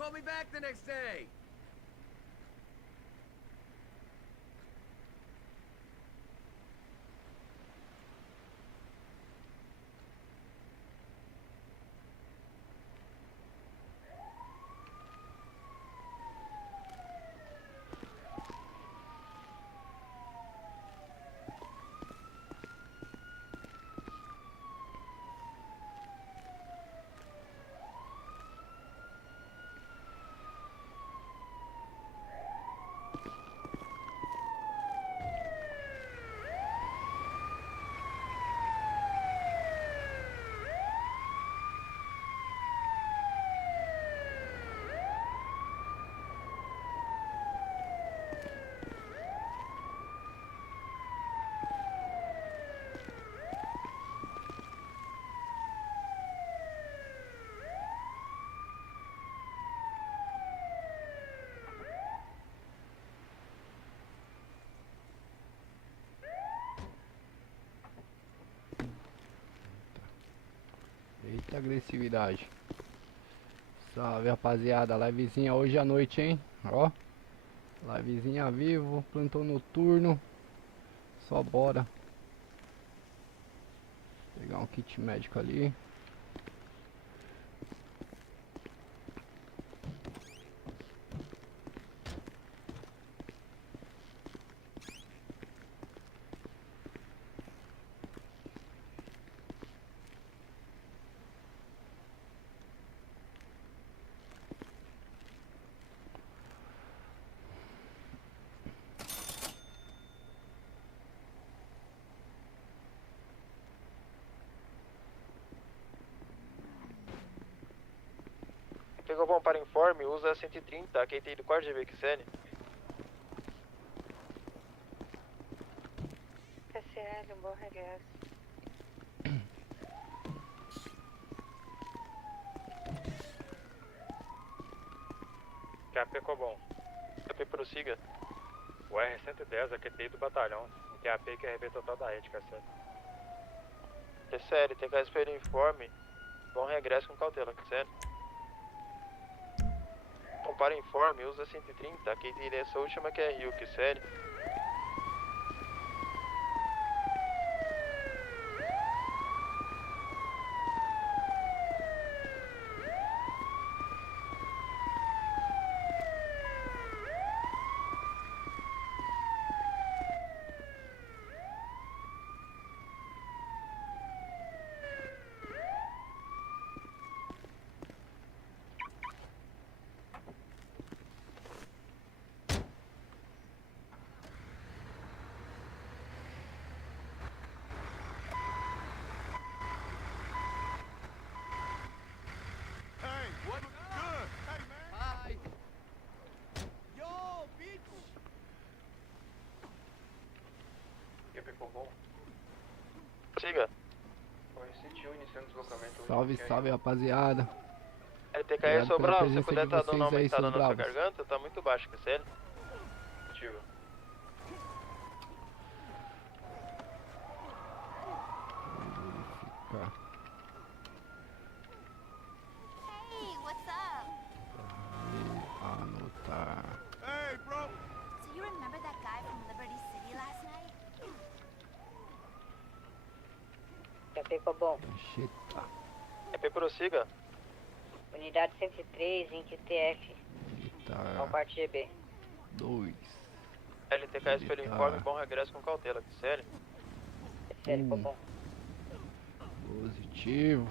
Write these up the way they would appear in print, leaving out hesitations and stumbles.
call me back the next day. Eita agressividade. Salve rapaziada, livezinha hoje à noite, hein? Ó, livezinha vivo, plantão noturno. Só bora. Pegar um kit médico ali. Pegou bom para informe, usa 130, QTI do quarto de BXL. PCL, bom regresso. QAP Cobom. QAP prossiga. O R-110 é QTI do batalhão. O QAP que é RB total da rede, cacete. PCL, TK espelho informe. Bom regresso com cautela, cacete. Compara informe, usa 130, QTI dessa última que é Rio, cacete. Siga. Salve, salve rapaziada. LTK Obrigado sou pela Bravo, presença se puder de tá dando vocês uma aí, aumentada seus na nossa bravos. garganta, tá muito baixo, cacete. Ativa. Verificar. Hey, what's up? Anotar. Hey, bro. So you remember that guy from Liberty City last night? Ficou bom. Anchieta. EP prossiga. Unidade 103, em QTF. Ao Eita. parte GB. 2. LTK espelho informe, bom regresso com cautela, cacete. PCL, ficou bom. Positivo.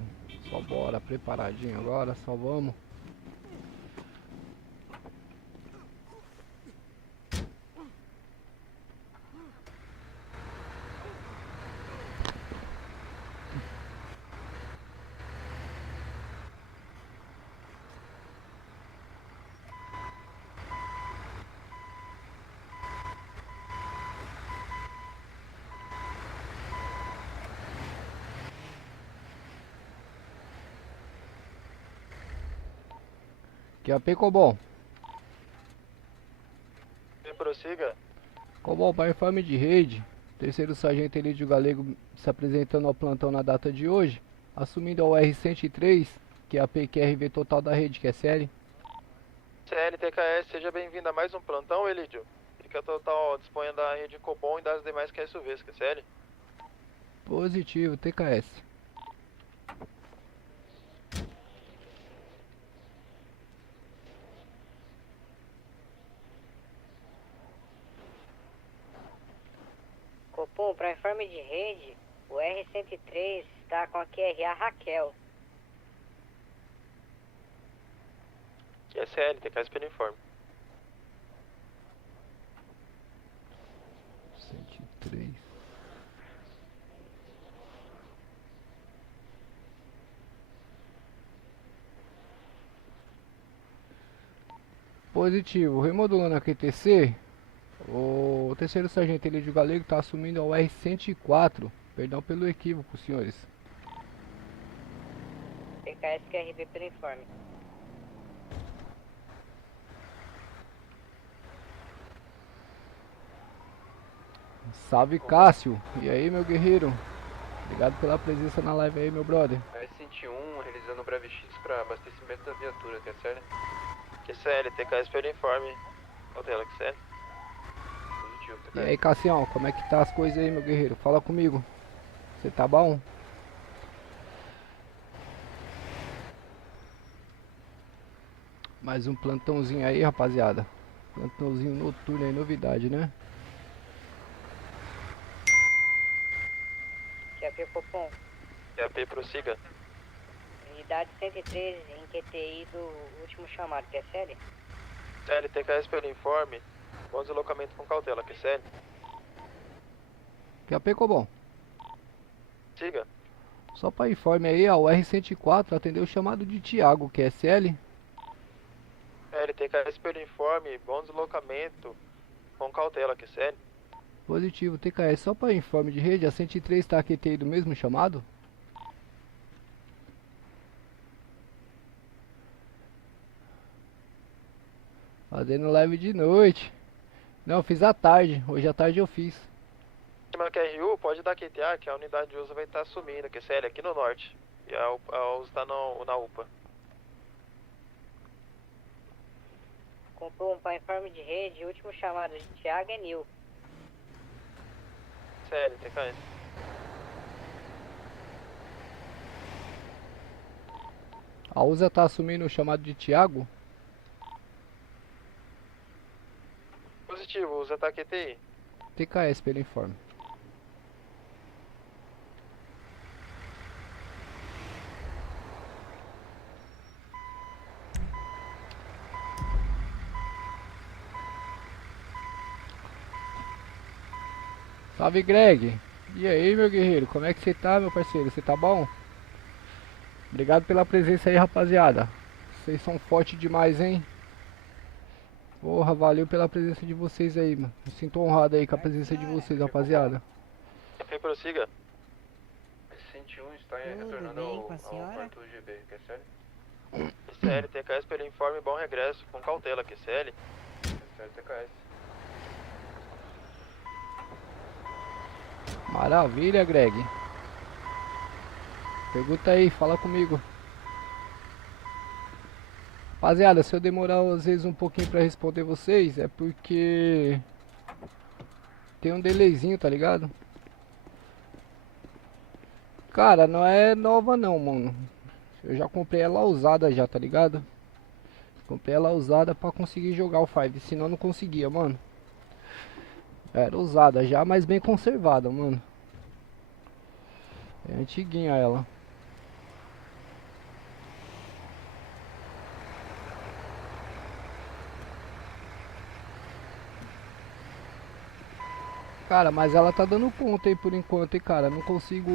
Só bora, preparadinho agora, só vamos. QAP Cobol. EP prossiga. Cobol, para informe de rede. Terceiro sargento Elídio Galego se apresentando ao plantão na data de hoje. Assumindo ao R-103, que é a PQRV total da rede, que é série. CLTKS, seja bem-vindo a mais um plantão, Elidio. Fica total disponha da rede Cobom e das demais QSUVs, QCL. Positivo, TKS. Copom, para informe de rede, o R103 está com a QRA Raquel. QSL, TKS pelo informe. 103. Positivo, remodulando a QTC, o terceiro sargento Elidio Galego está assumindo ao R104. Perdão pelo equívoco, senhores. TKS QRV pelo informe. Salve, Cássio. E aí, meu guerreiro? Obrigado pela presença na live aí, meu brother. R101, realizando um breve X para abastecimento da viatura, QSL. QCL, TKS pelo informe. Cautela, QCL. Positivo, TKS. E aí, Cassião, como é que tá as coisas aí, meu guerreiro? Fala comigo. Você tá bom? Mais um plantãozinho aí, rapaziada. Plantãozinho noturno aí, novidade, né? QAP Copom. QAP, prossiga. Unidade 103 em QTI do último chamado, QSL. CLTKS pelo informe. Bom deslocamento com cautela, QCL. Já pegou bom. Siga. Só para informe aí, ó, o R104 atendeu o chamado de Thiago, QSL. LTKS pelo informe, bom deslocamento com cautela, QCL. Positivo, TKS. Só para informe de rede, a 103 está aqui do mesmo chamado? Fazendo live de noite. Não, fiz à tarde. Hoje à tarde eu fiz. Chama QRU, pode dar QTA, que a unidade de uso vai estar sumindo, QCL, aqui no norte. E a uso está na UPA. Comprou para informe de rede, último chamado de Thiago é Nil. CL, TKS. A USA tá assumindo o chamado de Thiago? Positivo, usa tá QTI. TKS pelo informe. Salve, Greg. E aí, meu guerreiro, como é que você tá, meu parceiro? Você tá bom? Obrigado pela presença aí, rapaziada. Vocês são fortes demais, hein? Porra, valeu pela presença de vocês aí, mano. Me sinto honrado aí com a presença de vocês, rapaziada. Quem prossiga? 101 está retornando ao porto GB, QSL? QCL, TKS pelo informe, bom regresso, com cautela, QCL. QSL, TKS. Maravilha, Greg. Pergunta aí, fala comigo. Rapaziada, se eu demorar às vezes um pouquinho pra responder vocês, é porque tem um delayzinho, tá ligado? Cara, não é nova não, mano. Eu já comprei ela usada já, tá ligado? Comprei ela usada pra conseguir jogar o 5, senão eu não conseguia, mano. Era usada já, mas bem conservada, mano. É antiguinha ela. Cara, mas ela tá dando conta aí por enquanto, hein, cara. Não consigo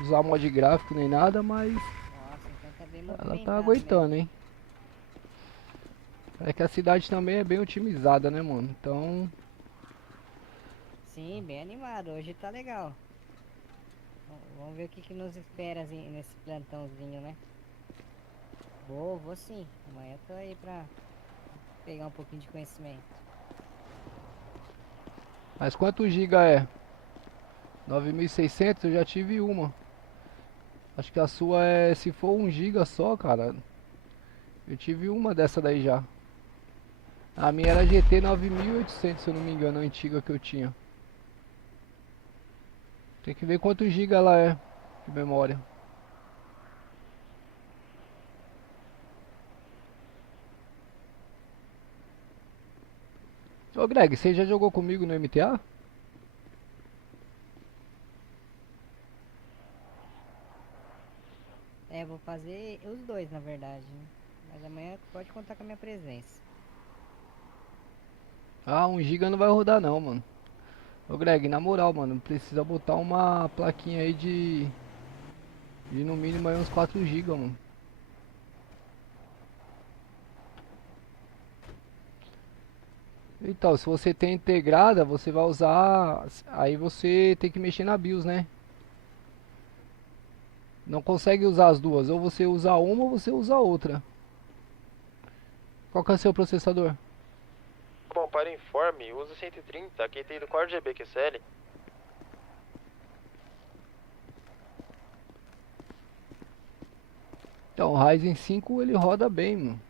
usar mod gráfico nem nada, mas Nossa, então tá bem ela movimentado, tá aguentando, hein. É que a cidade também é bem otimizada, né, mano? Então, Sim, bem animado. Hoje tá legal. Vamos ver o que nos espera nesse plantãozinho, né? Vou sim. Amanhã eu tô aí pra pegar um pouquinho de conhecimento. mas quanto giga é? 9600, eu já tive uma. Acho que a sua é, se for 1 giga só, cara, Eu tive uma dessa daí já. A minha era GT 9800, se eu não me engano, a antiga que eu tinha. Tem que ver quantos GB ela é de memória. Ô Greg, você já jogou comigo no MTA? É, vou fazer os dois na verdade, né? Mas amanhã pode contar com a minha presença. Ah, 1 GB não vai rodar não, mano. Ô Greg, na moral, mano, precisa botar uma plaquinha aí de no mínimo aí uns 4 GB, mano. Então, se você tem integrada, você vai usar. Aí você tem que mexer na BIOS, né? Não consegue usar as duas. Ou você usa uma ou você usa outra. Qual que é o seu processador? Bom, para informe, usa 130, aqui tem do 4 GB QSL. Então, o Ryzen 5 ele roda bem, mano.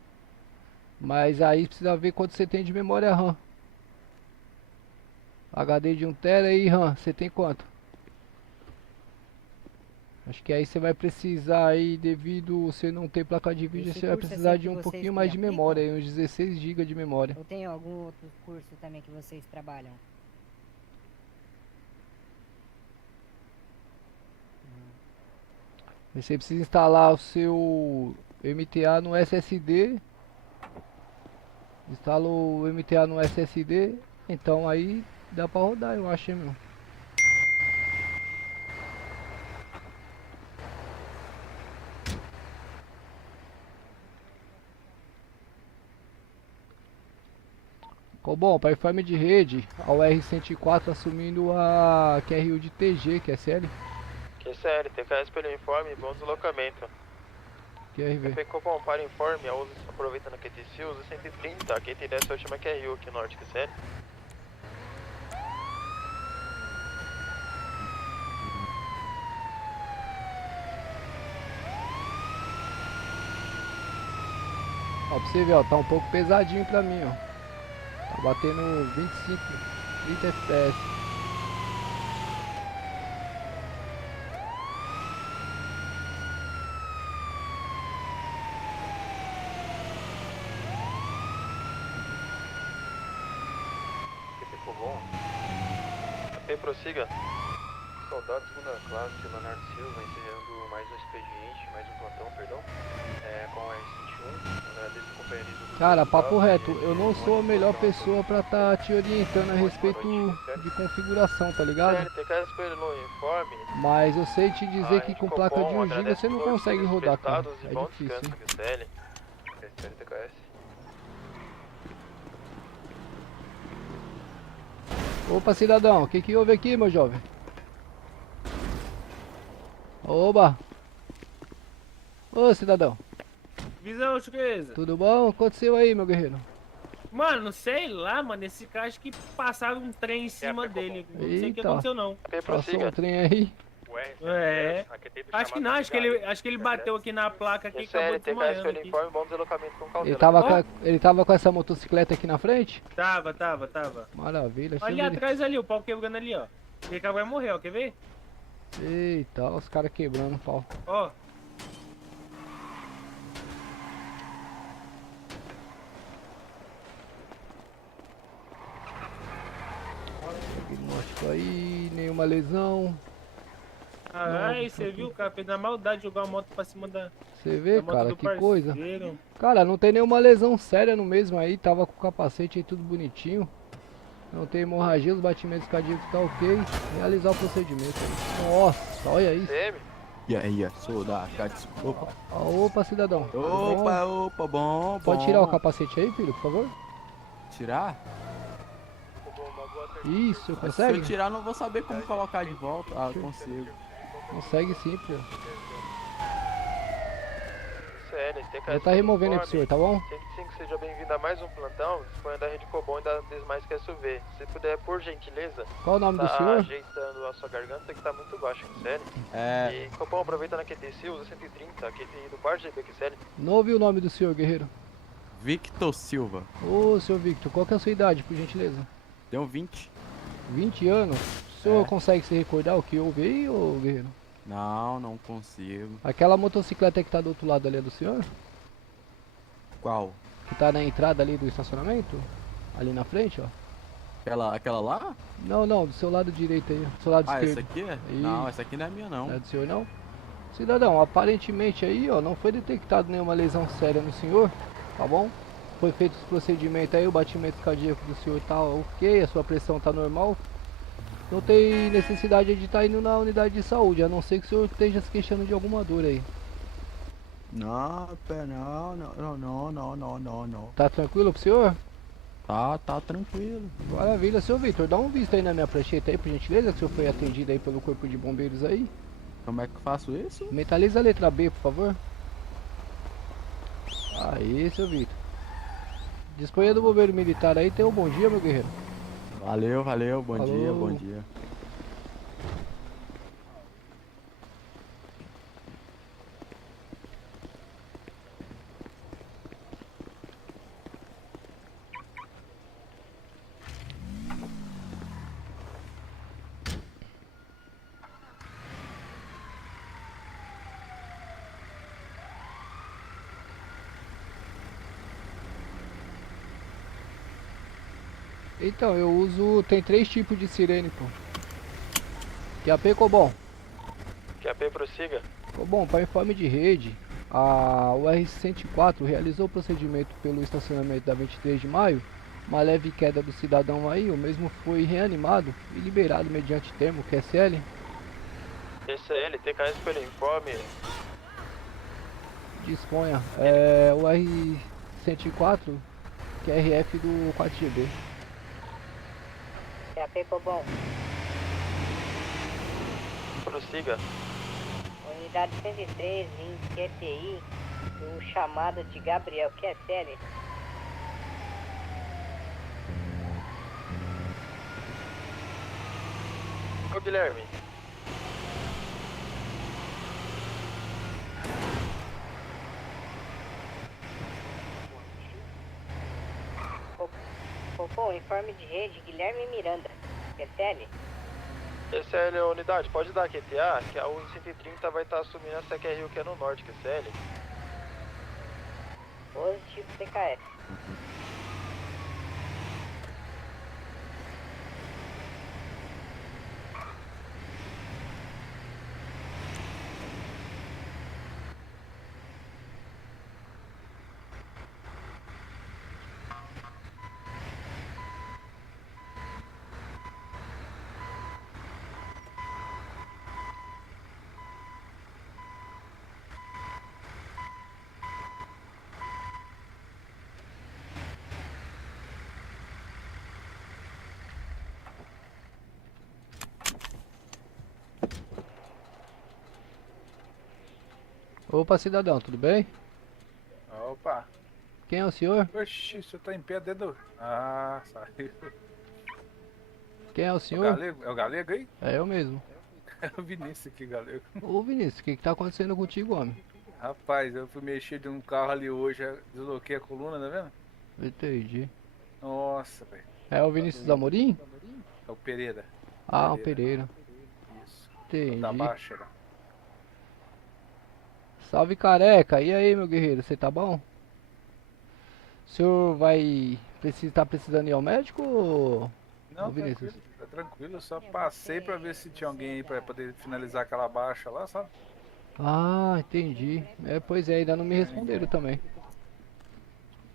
Mas aí precisa ver quanto você tem de memória RAM. HD de 1 TB e RAM, você tem quanto? Acho que aí você vai precisar aí, devido você não ter placa de vídeo, Esse você vai curso é precisar sempre de um vocês pouquinho que mais de aplicam? memória, aí, uns 16 GB de memória. Ou tem algum outro curso também que vocês trabalham? Você precisa instalar o seu MTA no SSD. Instala o MTA no SSD, então aí dá pra rodar, eu acho, hein, meu. Ficou bom, para informe de rede, a UR104 assumindo a QRU de TG, que é sério, QSL, TKS pelo informe, bom deslocamento. QRV. Ficou bom, para informe, aproveitando a QTC, usa 130, aqui tem dessa última QRU aqui no norte QSL. Ó, pra você ver, ó, tá um pouco pesadinho pra mim, ó. Tá batendo 25, 30 FPS. Aqui ficou bom. Ok, prossiga. Soldado segunda classe, Leonardo Silva, encerrando mais um expediente, mais um plantão, perdão. Com a R21, agradeço o companheirismo do Cara, soldado papo reto, e eu não sou a melhor pessoa pra tá te orientando a Ótima respeito noite, certo? de configuração, tá ligado? QSL, TKS pelo informe. Mas eu sei te dizer que com placa de 1 GB agradece você não os dois consegue serviços rodar, cara. prestados e É bom difícil, hein? descanso, QSL. QSL TKS. Opa, cidadão, o que que houve aqui, meu jovem? Oba! Ô, cidadão, Visão, Chuqueza. tudo bom? O que aconteceu aí, meu guerreiro? Mano, sei lá, mano. Esse cara acho que passaram um trem em cima dele. Não sei o que Eita. aconteceu, não. Ok, Passou prossiga. um trem aí. É. Acho que não, acho que ele bateu aqui na placa aqui e acabou QSL, TKS desmaiando pelo aqui. informe, bom deslocamento com Ele cautela. tava, ele tava com essa motocicleta aqui na frente? Tava. Maravilha, deixa Ali eu ver. atrás ali, o pau quebrando ali, ó. Ele vai morrer, ó. Quer ver? Eita, ó, os caras quebrando o pau. Ó. Diagnóstico aí, nenhuma lesão. Ai, você viu, cara? Fez na maldade jogar a moto pra cima da Você vê, moto cara, do que coisa. parceiro. Cara, não tem nenhuma lesão séria no mesmo aí, tava com o capacete aí tudo bonitinho. Não tem hemorragia, os batimentos cardíacos tá ok. Realizar o procedimento aí. Nossa, olha isso. CM, E aí, soldado, desculpa. Opa, cidadão. tudo bom? Opa, bom. Pode tirar o capacete aí, filho, por favor? Tirar? Isso, Se eu consegue? tirar, não vou saber como colocar de volta. Ah, eu consigo. Consegue sim, filho. QCL, TKS Já tá removendo aí pro uniforme. senhor, tá bom? 105, seja bem-vindo a mais um plantão. Disponha da rede Cobom e das demais QSUV. Se puder, por gentileza, Qual o nome do tá senhor? ajeitando a sua garganta que tá muito baixa, QCL. É, E Cobom, aproveita na QTC, usa 130, QTI do bar GB, QCL. Não ouvi o nome do senhor, guerreiro. Victor Silva. Ô, senhor Victor, qual que é a sua idade, por gentileza? Tenho 20. 20 anos? O senhor É. consegue se recordar o que houve aí, ô guerreiro? Não, não consigo. Aquela motocicleta que tá do outro lado ali é do senhor? Qual? Que tá na entrada ali do estacionamento? Ali na frente, ó. Aquela lá? Não, do seu lado direito aí, do seu lado Ah, essa esquerdo. aqui é? Ih. Não, essa aqui não é minha não. Não é do senhor não? Cidadão, aparentemente aí, ó, não foi detectado nenhuma lesão séria no senhor, tá bom? Foi feito os procedimentos aí, o batimento cardíaco do senhor tá ok, a sua pressão tá normal. Não tem necessidade de estar indo na unidade de saúde, a não ser que o senhor esteja se queixando de alguma dor aí. Não, não. Tá tranquilo pro senhor? Tá tranquilo. Maravilha, seu Vitor, dá um visto aí na minha prancheta aí, por gentileza, que o senhor foi atendido aí pelo corpo de bombeiros aí. Como é que eu faço isso? Mentaliza a letra B, por favor. Aí, seu Vitor. Disponha do bombeiro militar aí, tenha um bom dia, meu guerreiro. Valeu, bom dia, Falou. bom dia. Então, eu uso, tem 3 tipos de sirene, pô. QAP Cobom. QAP, prossiga. Cobom, para informe de rede, a UR-104 realizou o procedimento pelo estacionamento da 23 de maio. Uma leve queda do cidadão aí, o mesmo foi reanimado e liberado mediante termo QSL. TCL, TKS pelo informe. Disponha. O UR-104, QRF do 4GB. QAP Cobom. Prossiga. Unidade 103 em QTI, o chamado de Gabriel QSL. Ô Guilherme. Cobom, informe de rede, Guilherme Miranda. QSL. TCL, unidade, pode dar QTA, que a USO 130 vai estar assumindo a CQRU que é no norte, QCL. Positivo TKS. Opa, cidadão, tudo bem? Opa. Quem é o senhor? Oxi, você tá em pé dentro do... Ah, saiu. Quem é o É o senhor? galego? É o galego aí? É eu mesmo. É o Vinícius aqui, galego. Ô Vinícius, o que tá acontecendo contigo, homem? Rapaz, eu fui mexer de um carro ali hoje, desloquei a coluna, tá vendo? Entendi. Nossa, velho. É o Vinícius Amorim? É o Pereira. Ah, o Pereira. Isso. Entendi. Tá baixa, né? Salve careca, e aí meu guerreiro, você tá bom? O senhor vai tá precisando ir ao médico ou... Não, Ô, Vinícius. tranquilo, tá tranquilo. Eu só passei pra ver se tinha alguém aí pra poder finalizar aquela baixa lá, sabe? Ah, entendi. Pois é, ainda não me responderam também.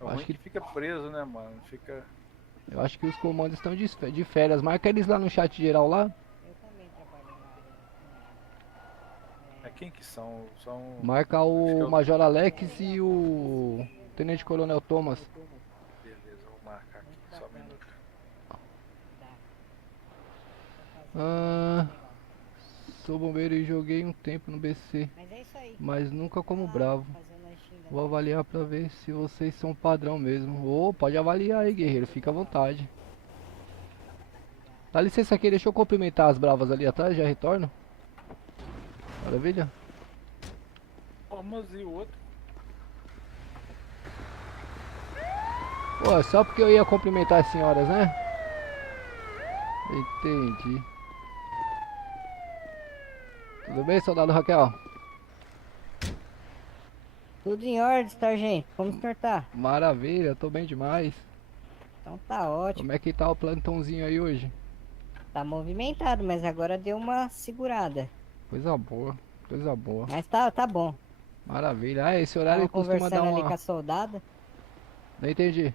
É Acho ruim que- que fica preso, né, mano? Fica... Eu acho que os comandos estão de férias. Marca eles lá no chat geral lá. Eu também trabalho na área. É quem que são? São... Marca Acho que é o o- Major Alex e o Tenente Coronel Thomas. Beleza, vou marcar aqui, só um minuto. Ah, sou bombeiro e joguei um tempo no BC, Mas é isso aí. mas nunca como Vai lá bravo. fazer um lanchinho Vou avaliar pra ver se vocês são padrão mesmo. Ô, pode avaliar aí, guerreiro, fica à vontade. Dá licença aqui, deixa eu cumprimentar as bravas ali atrás, já retorno. Maravilha. Vamos e o outro. Pô, só porque eu ia cumprimentar as senhoras, né? Entendi. Tudo bem, soldado Raquel? Tudo em ordem, sargento. Como o senhor tá? Maravilha, tô bem demais. Então tá ótimo. Como é que tá o plantãozinho aí hoje? Tá movimentado, mas agora deu uma segurada. Coisa boa, coisa boa. Mas tá bom. Maravilha. Ah, esse horário Tava costuma conversando dar ali com uma... a soldada. Não entendi.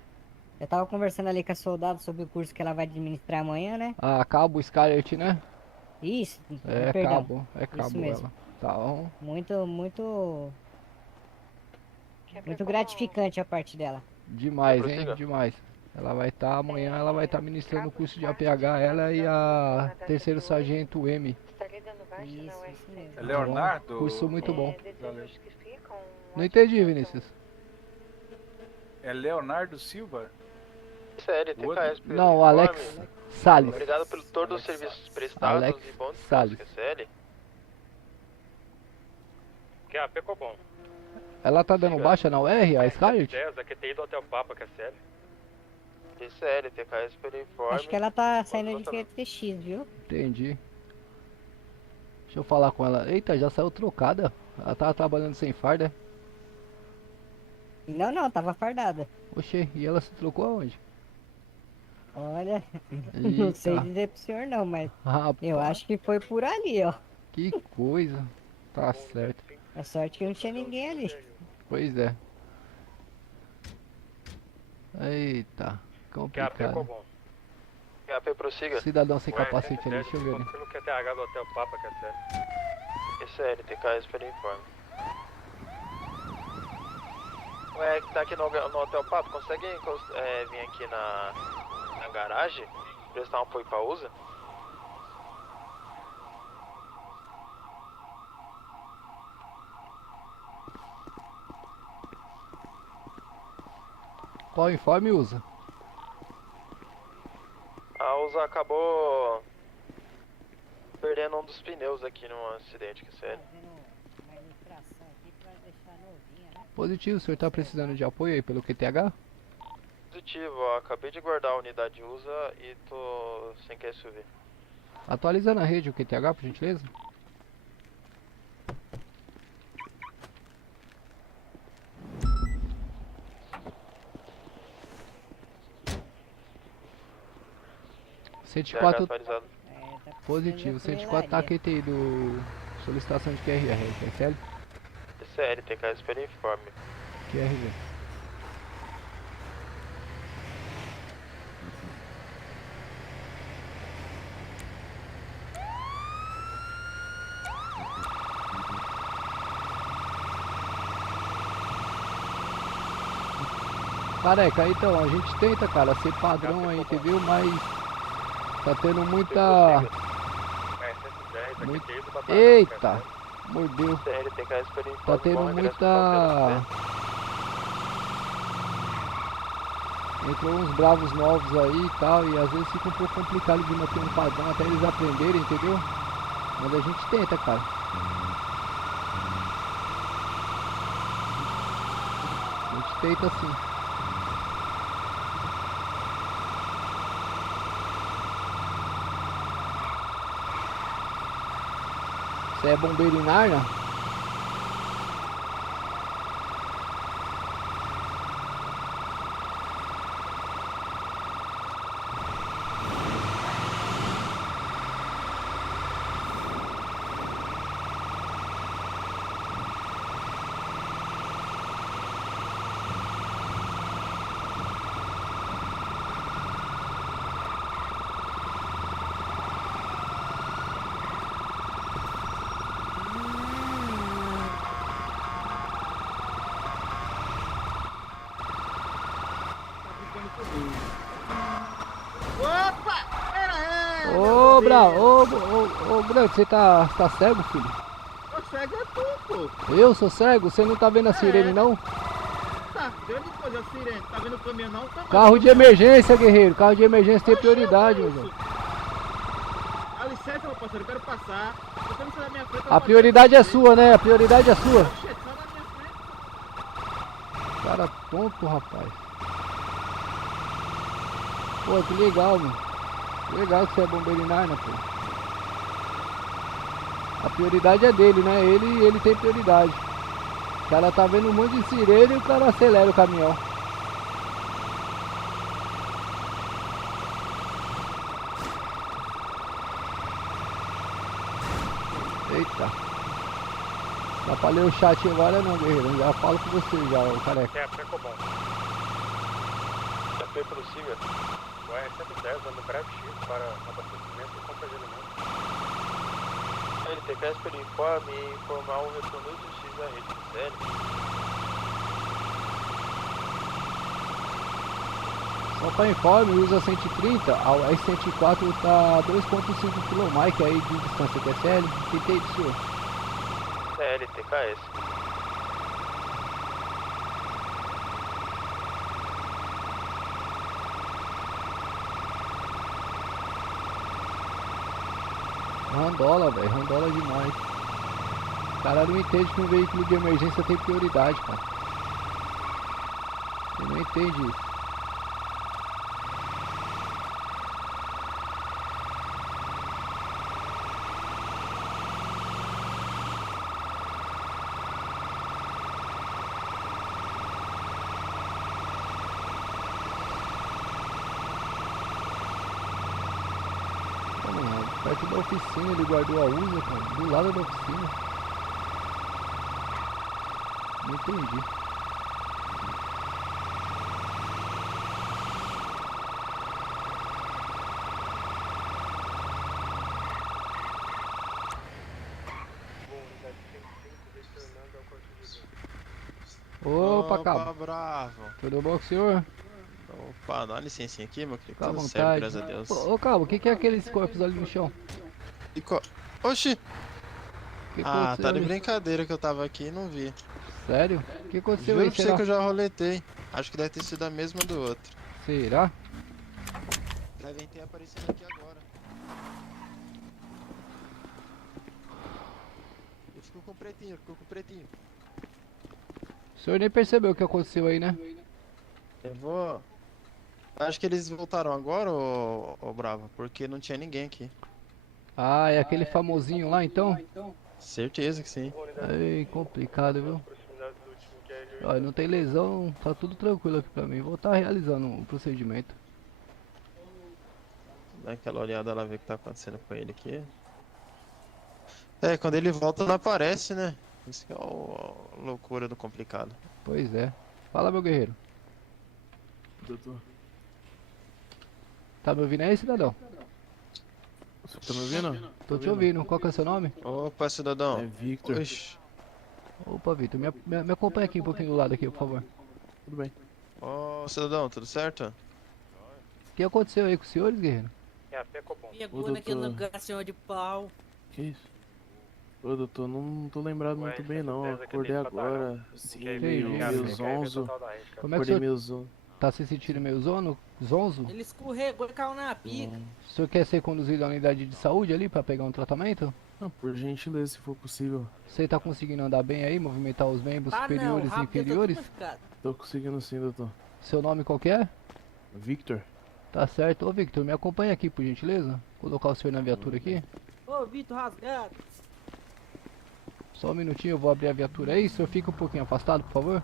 Eu tava conversando ali com a soldada sobre o curso que ela vai administrar amanhã, né? Ah, cabo Scarlet, né? Isso, É perdão. cabo, mesmo. ela. Tá bom. Muito gratificante a parte dela. Demais, hein? Prossiga. Demais. Ela vai estar amanhã, ela vai estar ministrando o curso de APH, ela e a terceiro sargento M. Isso mesmo. É Leonardo? Curso muito bom. Valeu. Não entendi, Vinícius. É Leonardo Silva? CL, O outro? TKS pelo Não, uniforme. Alex Salles. Obrigado por todos os serviços prestados Alex e bom descanso, Salles. QCL. QAP ficou bom. Ela tá dando baixa na UR, a Scarlet? 10, aqui tem ido até o Papa, QCL. QCL, TKS pelo uniforme. Acho que ela tá saindo de TX, viu? Entendi. Deixa eu falar com ela. Eita, já saiu trocada. Ela tava trabalhando sem farda. Não, tava fardada. Oxê, e ela se trocou aonde? Olha, não sei Eita. dizer pro senhor não, mas Rapaz, eu acho que foi por ali, ó. que coisa. Tá certo. A sorte que não tinha ninguém ali. Pois é. Eita, QAP ficou complicado. bom. QAP prossiga. Cidadão sem capacete ali, deixa eu ver. ali. Pelo QTH do Hotel Papa, QCL. QCL, TKS pelo uniforme. Ué, que tá aqui no Hotel Papo, consegue vir aqui na garagem, prestar um apoio pra USA? Qual informe usa? A USA acabou perdendo um dos pneus aqui num acidente, QCL. Fazendo uma ilustração aqui pra deixar novinha, né? Positivo, o senhor tá precisando de apoio aí pelo QTH? Positivo, ó, acabei de guardar a unidade USA e tô sem QSUV. Atualizando a rede o QTH, por gentileza? TH 104 atualizado. Tá positivo, precisando de 104 tá funilaria. QTI do solicitação de QRR, QSL? TCL, TKS pelo uniforme. QRV. Careca, então, a gente tenta, cara, ser padrão aí, entendeu? Mas tá tendo muita... É, 110, Muito- aqui tem ido batalhão, Eita! Mordeu. TCL, TKS pelo uniforme. Tá tendo bom ingresso muita... pra Entrou uns bravos novos aí e tal, e às vezes fica um pouco complicado de manter um padrão até eles aprenderem, entendeu? Mas a gente tenta, cara. A gente tenta sim. Você é bombeiro em Narnia? Ô, Brau, ô, Branco, você tá cego, filho? Ô, cego é tu, pô. Eu sou cego? Você não tá vendo a sirene, não? Tá vendo coisa, sirene? Tá vendo o caminhão não? Tá Carro de emergência, guerreiro. Carro de emergência tem prioridade, meu irmão. Dá licença, meu parceiro, eu quero passar. Você não sai da minha frente. eu A vou prioridade é bater em você. sua, né? A prioridade é sua. Oxe, sai da minha frente. Cara tonto, rapaz. Pô, que legal, mano. Legal que você é bombeiro em Narnia, pô. A prioridade é dele, né? Ele tem prioridade. O cara tá vendo um monte de sirene e o cara acelera o caminhão. Eita. Dá pra ler o chat agora não, guerreiro. Eu já falo com você já, o careca. É, Precobon. Já foi pelo Siga. O R-110 dando breve X para abastecimento e compra de alimentos. Ele tem que pelo informe e informar o retorno do X da rede do CL. Só para informe, usa 130, a S104 tá 2.5 km aí de distância que é CL. Tentei do senhor. CL, TKS. Randola, velho, randola demais. O cara não entende que um veículo de emergência tem prioridade, cara. Ele não entende isso. Perto da oficina, ele guardou a usa, cara, do lado da oficina. Não entendi. Opa, cabo. Bravo. Tudo bom com o senhor? Opa, dá uma licencinha aqui, meu querido. Fica à Tudo vontade. certo, graças a Deus. Ô, cabo, o que é aqueles corpos ali no chão? Oxi! Que Ah, aconteceu tá de aí? brincadeira que eu tava aqui e não vi. Sério? O que aconteceu Juro aí, pra você será? que eu já roletei. Acho que deve ter sido a mesma do outro. Será? Devem ter aparecido aqui agora. Ele ficou com o pretinho, ficou com o pretinho. O senhor nem percebeu o que aconteceu aí, né? Eu vou... Acho que eles voltaram agora, ô Bravo, porque não tinha ninguém aqui. Ah, é aquele famosinho lá então? Certeza que sim. Ei, complicado, viu? Olha, não tem lesão, tá tudo tranquilo aqui pra mim. Vou estar realizando o procedimento. Dá aquela olhada lá, ver o que tá acontecendo com ele aqui. É, quando ele volta não aparece, né? Isso que é a loucura do complicado. Pois é. Fala, meu guerreiro. Doutor, Tá me ouvindo aí, cidadão? você tá me ouvindo? Tô te ouvindo. Qual que é o seu nome? Opa, cidadão. É Victor. Oxi. Opa, Vitor. Me acompanha aqui um pouquinho do lado aqui, por favor. Tudo bem. Ô, cidadão, tudo certo? O que aconteceu aí com os senhores, guerreiro? É, Precobon. Pegou naquele lugar, senhor de pau. Que isso? Ô, doutor, não tô lembrado muito bem não. Eu acordei agora, assim, meio zonzo. Como é que o Acordei senhor meio zonzo. tá se sentindo meio zonzo? Ele escorregou e caiu na pica. O senhor quer ser conduzido à unidade de saúde ali pra pegar um tratamento? Não, por gentileza, se for possível. Você tá conseguindo andar bem aí, movimentar os membros superiores e inferiores? Tô conseguindo sim, doutor. Seu nome qual que é? Victor? Tá certo. Ô, Victor, me acompanha aqui, por gentileza. Colocar o senhor na viatura aqui. Ô, Vitor rasgado. Só um minutinho, eu vou abrir a viatura aí. O senhor fica um pouquinho afastado, por favor.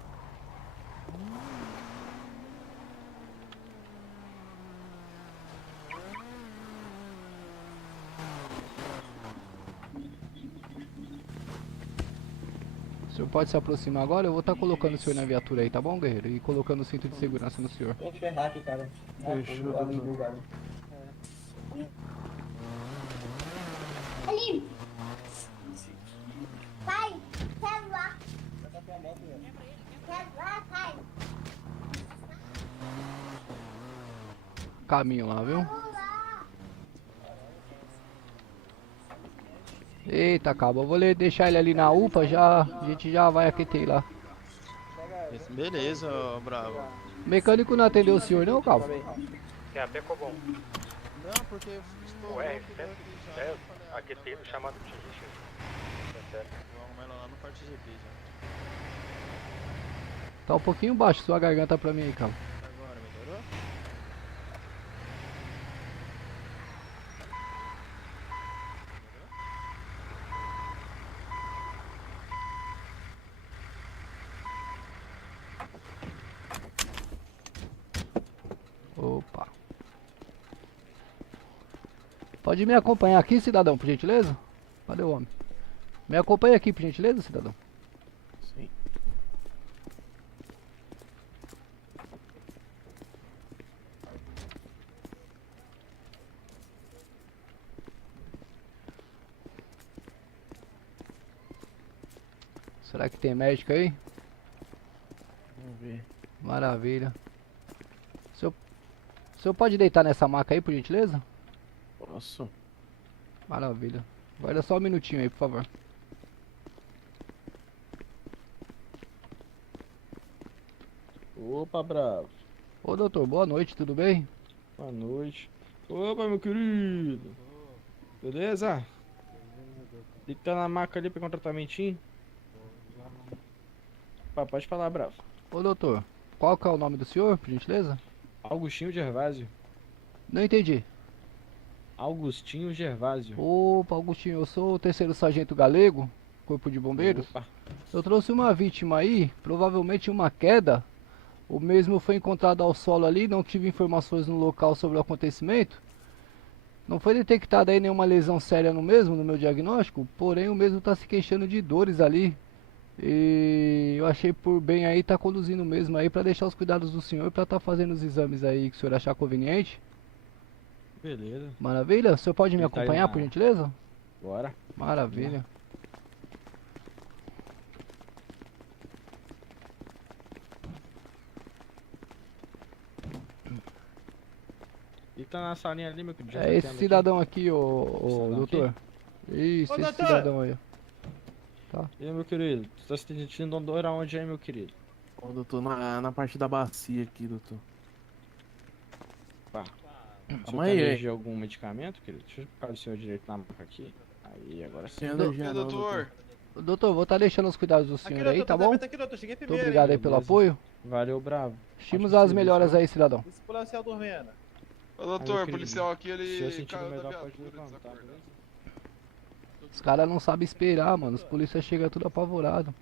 O senhor pode se aproximar agora? Eu vou estar colocando o senhor na viatura aí, tá bom, guerreiro? E colocando o cinto de segurança no senhor. Vou ferrar aqui, cara. Fechou, doutor. Ali! Pai, quer lá? Quer lá, pai? Caminho lá, viu? Eita, cabo, eu vou deixar ele ali na UPA, já, a gente já vai aqueter lá. Beleza, ó, bravo. O mecânico não atendeu o senhor não, cabo? Que a Pecobon. Não, porque O R-110, aquecido, chamado de Richard. vou arrumar ela lá no parte GP já. Tá um pouquinho baixo sua garganta pra mim aí, cabo. Agora, melhorou? Opa. Pode me acompanhar aqui, cidadão, por gentileza? Cadê o homem? Me acompanha aqui, por gentileza, cidadão? Sim. Será que tem médico aí? Vamos ver. Maravilha. O senhor pode deitar nessa maca aí, por gentileza? Posso? Maravilha. Guarda só um minutinho aí, por favor. Opa, bravo. Ô, doutor, boa noite, tudo bem? Boa noite. Opa, meu querido. Beleza? Deita na maca ali pra pegar um tratamentinho. Opa, pode falar, bravo. Ô, doutor, qual que é o nome do senhor, por gentileza? Augustinho Gervásio. Não entendi. Augustinho Gervásio. Opa, Augustinho, eu sou o 3º Sargento Galego, Corpo de Bombeiros. Opa. Eu trouxe uma vítima aí, provavelmente uma queda. O mesmo foi encontrado ao solo ali, não tive informações no local sobre o acontecimento. Não foi detectada aí nenhuma lesão séria no mesmo, no meu diagnóstico, porém o mesmo está se queixando de dores ali. E eu achei por bem aí tá conduzindo mesmo aí para deixar os cuidados do senhor, para estar fazendo os exames aí que o senhor achar conveniente. Beleza. Maravilha? O senhor pode me Ele tá aí acompanhar, na- por gentileza? Bora. Maravilha. Deita na salinha ali, meu querido. Já tá É esse tendo cidadão aqui, Cidadão doutor. Isso, Ô, esse doutor! cidadão aí. Tá. aqui. E aí, meu querido? Tu tá se sentindo dor aonde aí, meu querido? Ô, doutor, na parte da bacia aqui, doutor. Pá. O senhor tem Amanhã. alergia a algum medicamento, querido? Deixa eu colocar o senhor direito na maca aqui. Aí, agora sim. Sem alergia não, doutor. Doutor, vou estar deixando os cuidados do senhor aí, tá bom? Aqui, doutor. Cheguei Muito obrigado aí pelo apoio. Valeu, bravo. Estimos Ótimo as serviço, melhoras viu? aí, cidadão. Esse policial dormindo. Ô Aí, doutor, meu o querido, policial aqui, Se eu ele sentir caiu da melhor, pode viatura, levantar, desacordou. beleza? Os caras não sabem esperar, mano. Os polícias chegam tudo apavorado.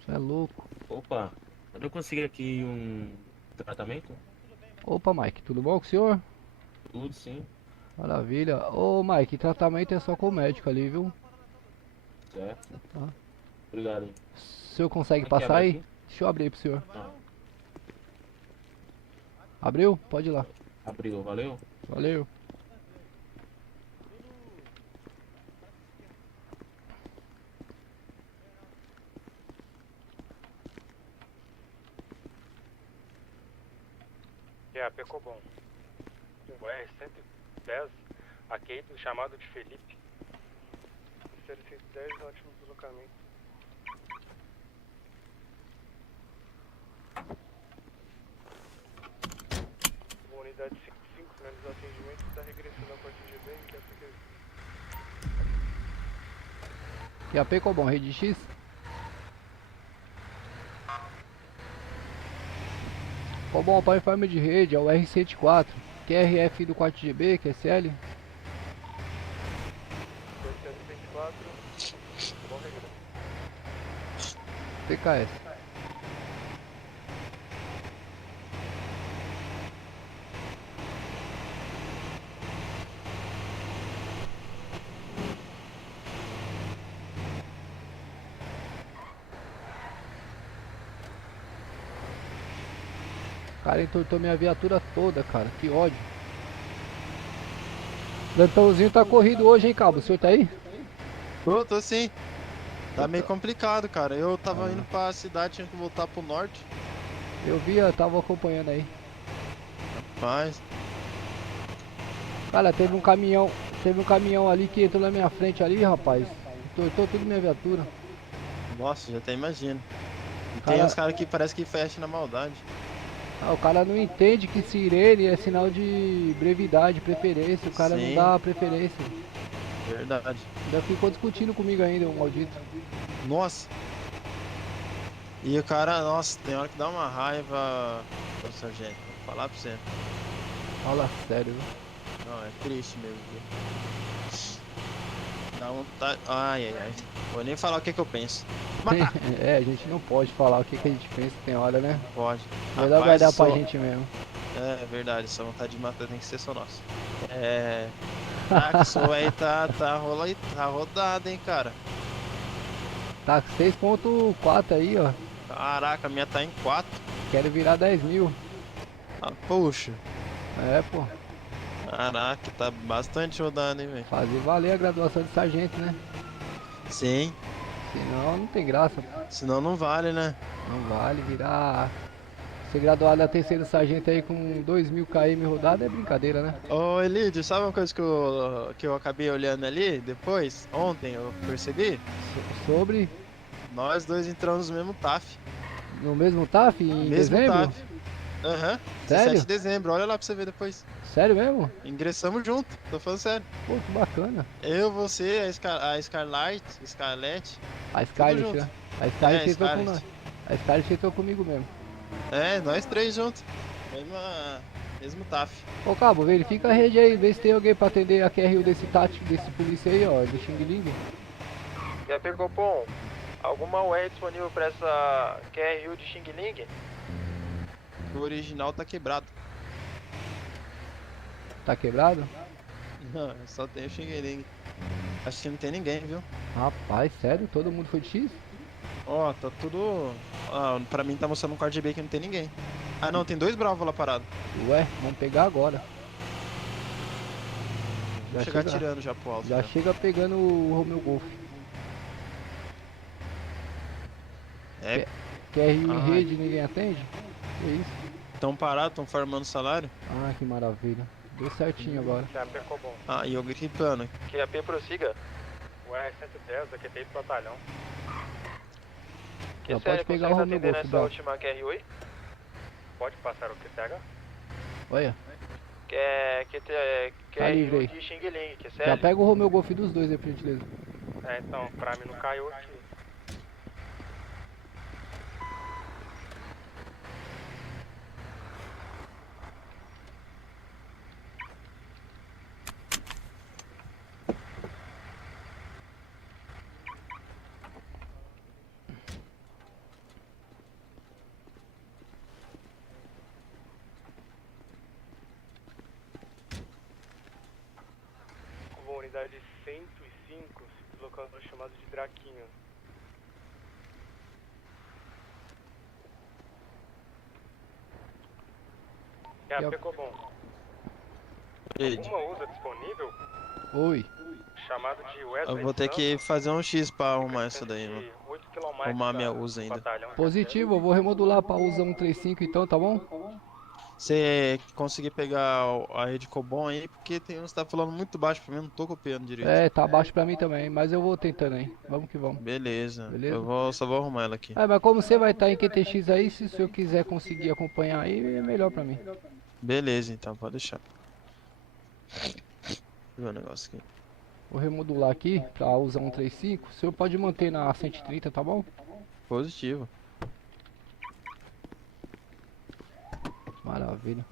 Isso é louco. Opa, eu consegui aqui um tratamento? Opa, Mike, tudo bom com o senhor? Tudo sim, Maravilha. Ô, Mike, tratamento é só com o médico ali, viu? certo? Tá. Obrigado. O senhor consegue Aqui, passar abre aí? aqui. Deixa eu abrir aí pro senhor. Ah, Abriu? Pode ir lá. abriu, valeu? Valeu. Que é a Pecobon. O R-110, aquecido, chamado de Felipe. CR-110, ótimo deslocamento. Unidade 55, finalizou o atendimento, está regressando a partir de bem, quer porque... QAP qual bom? Rede X? Qual bom? Para informe de rede é o R104. QRF do 4GB, QSL? 224, bom regresso. TKS. O cara entortou minha viatura toda, cara. Que ódio. Plantãozinho tá corrido hoje, hein, Cabo? O senhor tá aí? Tô sim. Tá meio complicado, cara. Eu tava indo pra cidade, tinha que voltar pro norte. Eu vi, eu tava acompanhando aí. Mas, Cara, teve um caminhão. teve um caminhão ali que entrou na minha frente ali, rapaz. Tortou tudo minha viatura. Nossa, já até imagino. E Cara- tem uns caras que parece que fecham na maldade. Ah, o cara não entende que sirene é sinal de brevidade, preferência. O cara não Sim. dá preferência. Verdade. Ainda ficou discutindo comigo ainda, o maldito. Nossa. E o cara, nossa, tem hora que dá uma raiva, ô sargento. Vou falar pra você. Fala sério, viu? Não, é triste mesmo, viu? Dá vontade. Ai, ai, ai. Vou nem falar o que eu penso. Matar. É, a gente não pode falar o que a gente pensa, tem hora, né? Pode. Melhor Rapaz, guardar pra só- gente mesmo. É verdade, essa vontade de matar tem que ser só nossa. É. Caraca, isso aí tá rodado, hein, cara. Tá 6.4 aí, ó. Caraca, a minha tá em 4. Quero virar 10 mil. Ah, puxa. É, pô. Caraca, tá bastante rodando, hein, velho. Fazer valer a graduação de sargento, né? Sim. Senão não tem graça. Senão não vale, né? Não vale virar. Ser graduado a terceiro sargento aí com 2.000 km rodado é brincadeira, né? Ô, Elidio, sabe uma coisa que eu acabei olhando ali depois? Ontem eu percebi? Sobre. Nós dois entramos no mesmo TAF. No mesmo TAF? Em Mesmo dezembro? TAF. Aham. Sério? 17 de dezembro, olha lá pra você ver depois. Sério mesmo? Ingressamos junto, tô falando sério. Pô, que bacana. Eu, você, a Scarlett. A Tudo Scarlett, junto. né? A Scarlett entrou com Scarlett. nós. A Scarlett entrou comigo mesmo. É, nós três juntos. Mesmo TAF. Ô Cabo, verifica a rede aí, vê se tem alguém pra atender a QRU desse tático, desse polícia aí, ó, do Xing Ling. QP Copom, alguma UR disponível pra essa QRU de Xing Ling? O original tá quebrado. Tá quebrado? Não, só tem o Xing. Acho que não tem ninguém, viu? Rapaz, sério? Todo mundo foi de X? Ó, tá tudo. Ah, pra mim tá mostrando um card B que não tem ninguém. Ah não, tem 2 bravos lá parados. Ué, vamos pegar agora. Vou chegar tirando já pro alto. Já chega pegando o Romeo Golf. É. QRU em Ai. rede, ninguém atende? Que isso? Tão parados, tão farmando salário. Ah, que maravilha. Deu certinho agora. QP Copom. Ah, e eu gripando. QP prossiga. UR 110 da QP do batalhão. Já pode pegar o Romeo atender Golf, nessa Bravo. última QRU aí? Pode passar o QTH? Olha, Que Tá é livre aí. de Xing Ling, que é já sério? pega o Romeo Golf dos dois aí, por gentileza. É, então, pra mim não caiu aqui. Uma unidade 105 se deslocando ao chamado de Draquinho. É a Pecobon. Alguma usa disponível? Oi. Chamado de Wesley. Eu vou ter que fazer um X pra arrumar isso daí, mano. 8 km Arrumar minha usa ainda. Positivo, eu vou remodular pra USA 135 então, tá bom? Você conseguir pegar a rede Cobom aí, porque tem uns que tá falando muito baixo pra mim, não tô copiando direito. É, tá baixo pra mim também, mas eu vou tentando aí. Vamos que vamos. Beleza. Beleza? Só vou arrumar ela aqui. É, mas como você vai estar em QTX aí, se o senhor quiser conseguir acompanhar aí, é melhor pra mim. Beleza, então, pode deixar. Deixa eu ver o negócio aqui. Vou remodular aqui pra USA 135. O senhor pode manter na 130, tá bom? Positivo. Maravilha.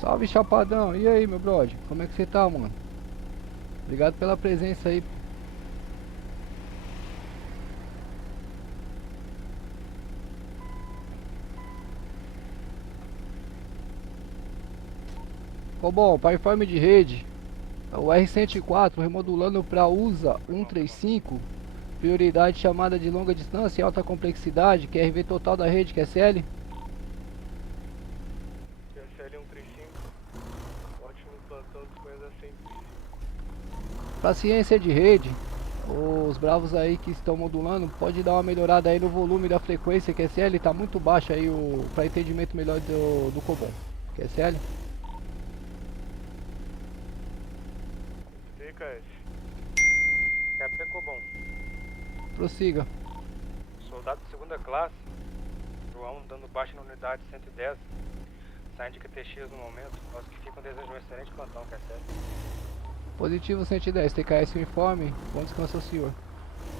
Salve, Chapadão. E aí, meu brother? Como é que você tá, mano? Obrigado pela presença aí. Ficou bom, para informe de rede, o R104 remodulando para USA 135, prioridade chamada de longa distância e alta complexidade, QRV total da rede, QSL. QSL 135, ótimo plantão, disponha da 105. Para ciência de rede, Os bravos aí que estão modulando, pode dar uma melhorada aí no volume da frequência, QSL, tá muito baixo aí para entendimento melhor do Cobom. QSL? DKS. Capitão Cobom. Prossiga. Soldado de segunda classe. João dando baixa na unidade 110. Saindo de QTX no momento. Nós que ficam desejam um excelente plantão, QSL. Positivo 110, TKS uniforme, bom descanso ao senhor.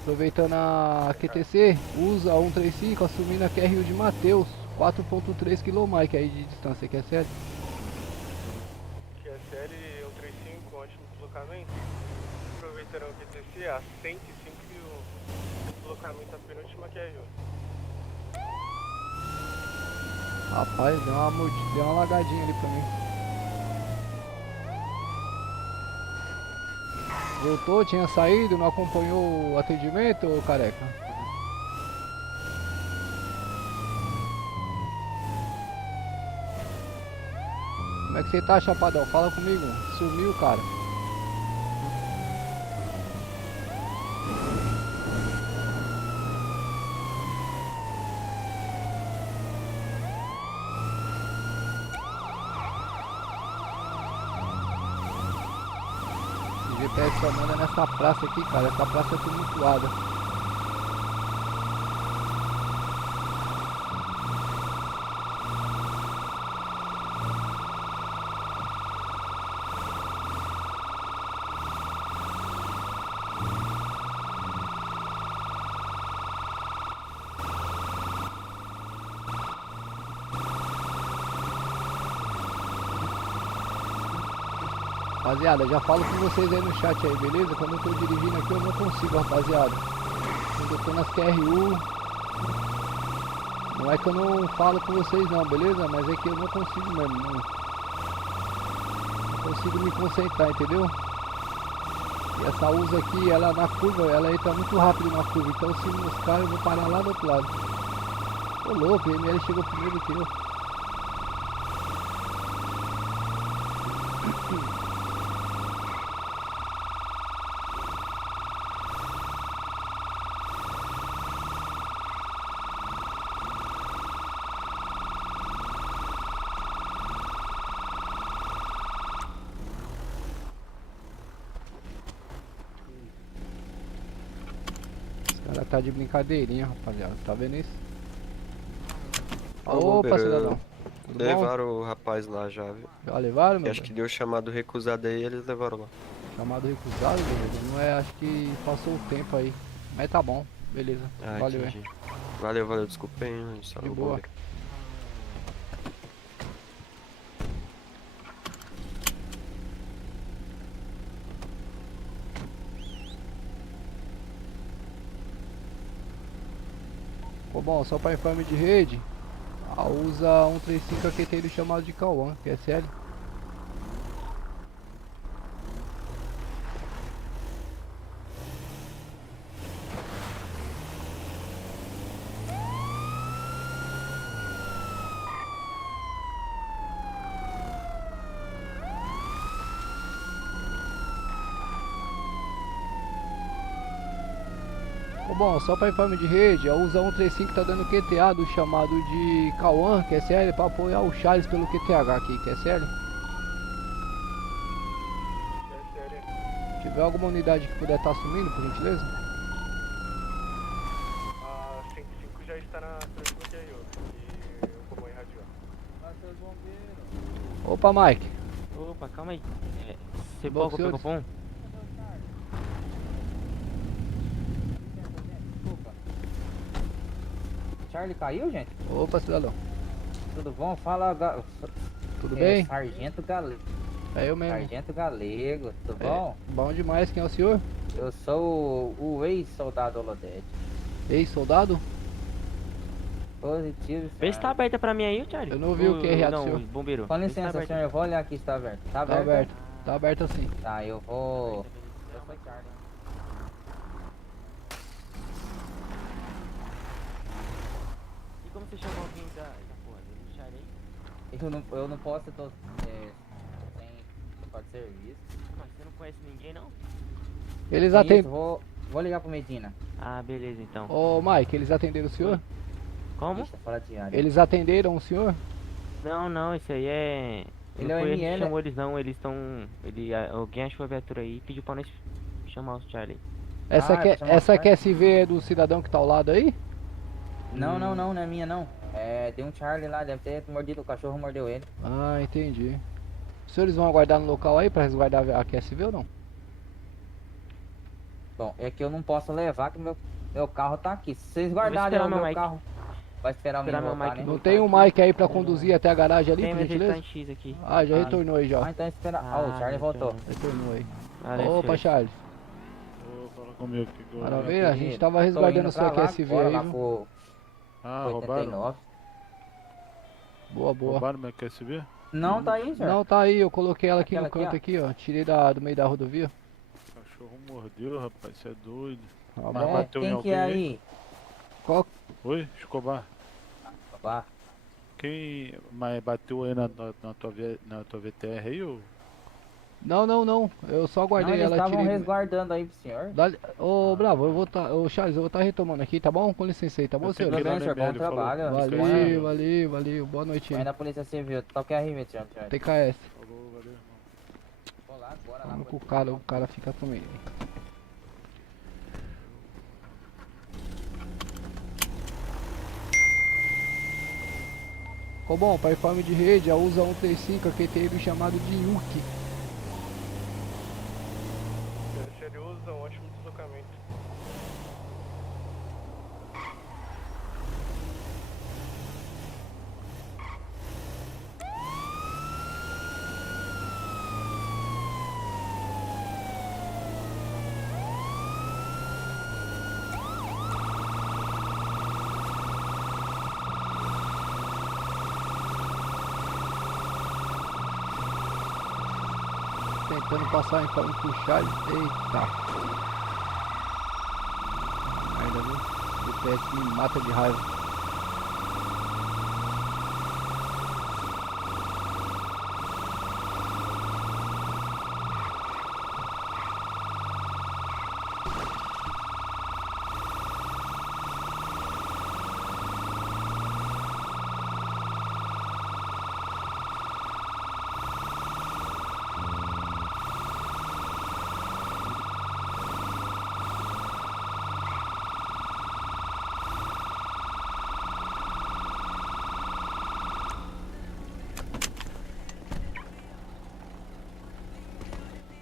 Aproveitando a QTC, usa 135 assumindo a QRU de Mateus, 4.3 km aí de distância, QSL. QSL 135 antes do deslocamento. Aproveitando o QTC a 105 e o deslocamento da penúltima QRU. Rapaz, deu uma lagadinha ali pra mim. Voltou, tinha saído, não acompanhou o atendimento, ô careca? Como é que você tá, chapadão? Fala comigo. Sumiu, cara. O GPS só manda nessa praça aqui, cara. Essa praça é tumultuada. Rapaziada, já falo com vocês aí no chat aí, beleza? Quando eu tô dirigindo aqui eu não consigo, rapaziada. Quando eu tô nas QRU, não é que eu não falo com vocês não, beleza? Mas é que eu não consigo mesmo, não consigo me concentrar, entendeu? E essa USA aqui, ela na curva, ela entra muito rápido na curva, então se moscar eu vou parar lá do outro lado. Ô louco, o ML chegou primeiro que eu. Ela tá de brincadeirinha, rapaziada. Tá vendo isso? Opa, cidadão. Tudo Levaram bom? o rapaz lá já, viu? Já levaram, meu? Acho que deu chamado recusado aí, eles levaram lá. Chamado recusado, beleza? Não é, acho que passou o tempo aí. Mas tá bom, beleza. Ah, Valeu, entendi. hein? Valeu, desculpa aí, só De não boa. vou ver. Bom, só para informe de rede, a USA 135 aqui tem ele chamado de Cauã, QSL. Bom, só para informe de rede, a USA 135 tá dando QTA do chamado de Cauã, QSL, para apoiar o Charles pelo QTH aqui, QSL. Se tiver alguma unidade que puder estar assumindo, por gentileza. A 105 já está na próxima QRU e eu vou irradiar. Opa, Mike. Opa, calma aí. Você Bom, pode colocar o pão? Charlie caiu, gente? Opa, cidadão. Tudo bom? Fala, Tudo bem? Sargento Galego. É eu mesmo. Sargento Galego, tudo bom? Bom demais, quem é o senhor? Eu sou o ex-soldado Holodete. Ex-soldado? Positivo. Vê se tá aberta pra mim aí, Charlie. Eu não vi o que é Não, senhor. bombeiro. Com Vê se tá licença, aberta. senhor, eu vou olhar aqui se tá aberto. Tá Tá aberto? aberto. Tá aberto assim. Tá, eu vou... Eu sou Charlie. E como você chamou alguém da porra? Do Charlie? Eu não posso, eu tô sem pode serviço. Mas você não conhece ninguém, não? Eles Isso, atendem. vou Vou ligar pro Medina. Ah, beleza então. Ô, Mike, eles atenderam o senhor? Como? Deixa fora de área. Eles atenderam o senhor? Não, isso aí é... Ele não é o foi ele que ML. chamou eles não, eles estão... Alguém achou a viatura aí e pediu pra nós chamar os Charlie. Essa, Ah, pra chamar essa o Charlie? QSV é do cidadão que tá ao lado aí? Não é minha não. É, tem um Charlie lá, deve ter mordido, o cachorro mordeu ele. Ah, entendi. Os senhores vão aguardar no local aí pra resguardar a QSV ou não? Bom, é que eu não posso levar, que meu carro tá aqui. Se vocês guardarem esperar o meu meu Mike. carro, vai esperar o meu Esperar meu voltar, Mike né? Não tem um Mike aí pra conduzir até a garagem ali, Tem, por mas ele tá gentileza? em X aqui. Ah, já retornou aí já. Ah, então espera. Ah, o Charlie voltou. Retornou aí. Valeu, Opa, senhor. Charles. Fala comigo que Maravilha, a gente tava Tô resguardando indo o seu pra lá QSV agora, aí, lá viu? pro roubaram? 89. Boa, boa. Roubaram minha QSV? Não, tá aí, senhor. Não, tá aí, eu coloquei ela aqui Aquela no canto aqui, aqui, ó. Tirei do meio da rodovia. O cachorro mordeu, rapaz, você é doido. Tá Mas bom. bateu em Quem que alguém é aí? Qual? Oi, Escobar. Escobar. Quem mais bateu aí na tua VTR aí, ô? Não, eu só guardei Não, eles ela, estavam tirei... resguardando aí pro senhor. Ô, Bravo, eu vou tá... Ô, Charles, eu vou estar retomando aqui, tá bom? Com licença aí, tá bom, senhor? Tudo bem, senhor, bom trabalho. Valeu, boa noite aí. Vai na Polícia Civil, toque a RV, senhor. TKS. Falou, valeu, irmão. Vou lá agora, lá. Vamos com o cara fica também. Ficou bom, para informe de rede, a USA 135, aqui tem ele chamado de Yuki. Ele usa um ótimo deslocamento. Tentando passar em forma pro Charles. Eita. Ainda viu? O PS me mata de raiva.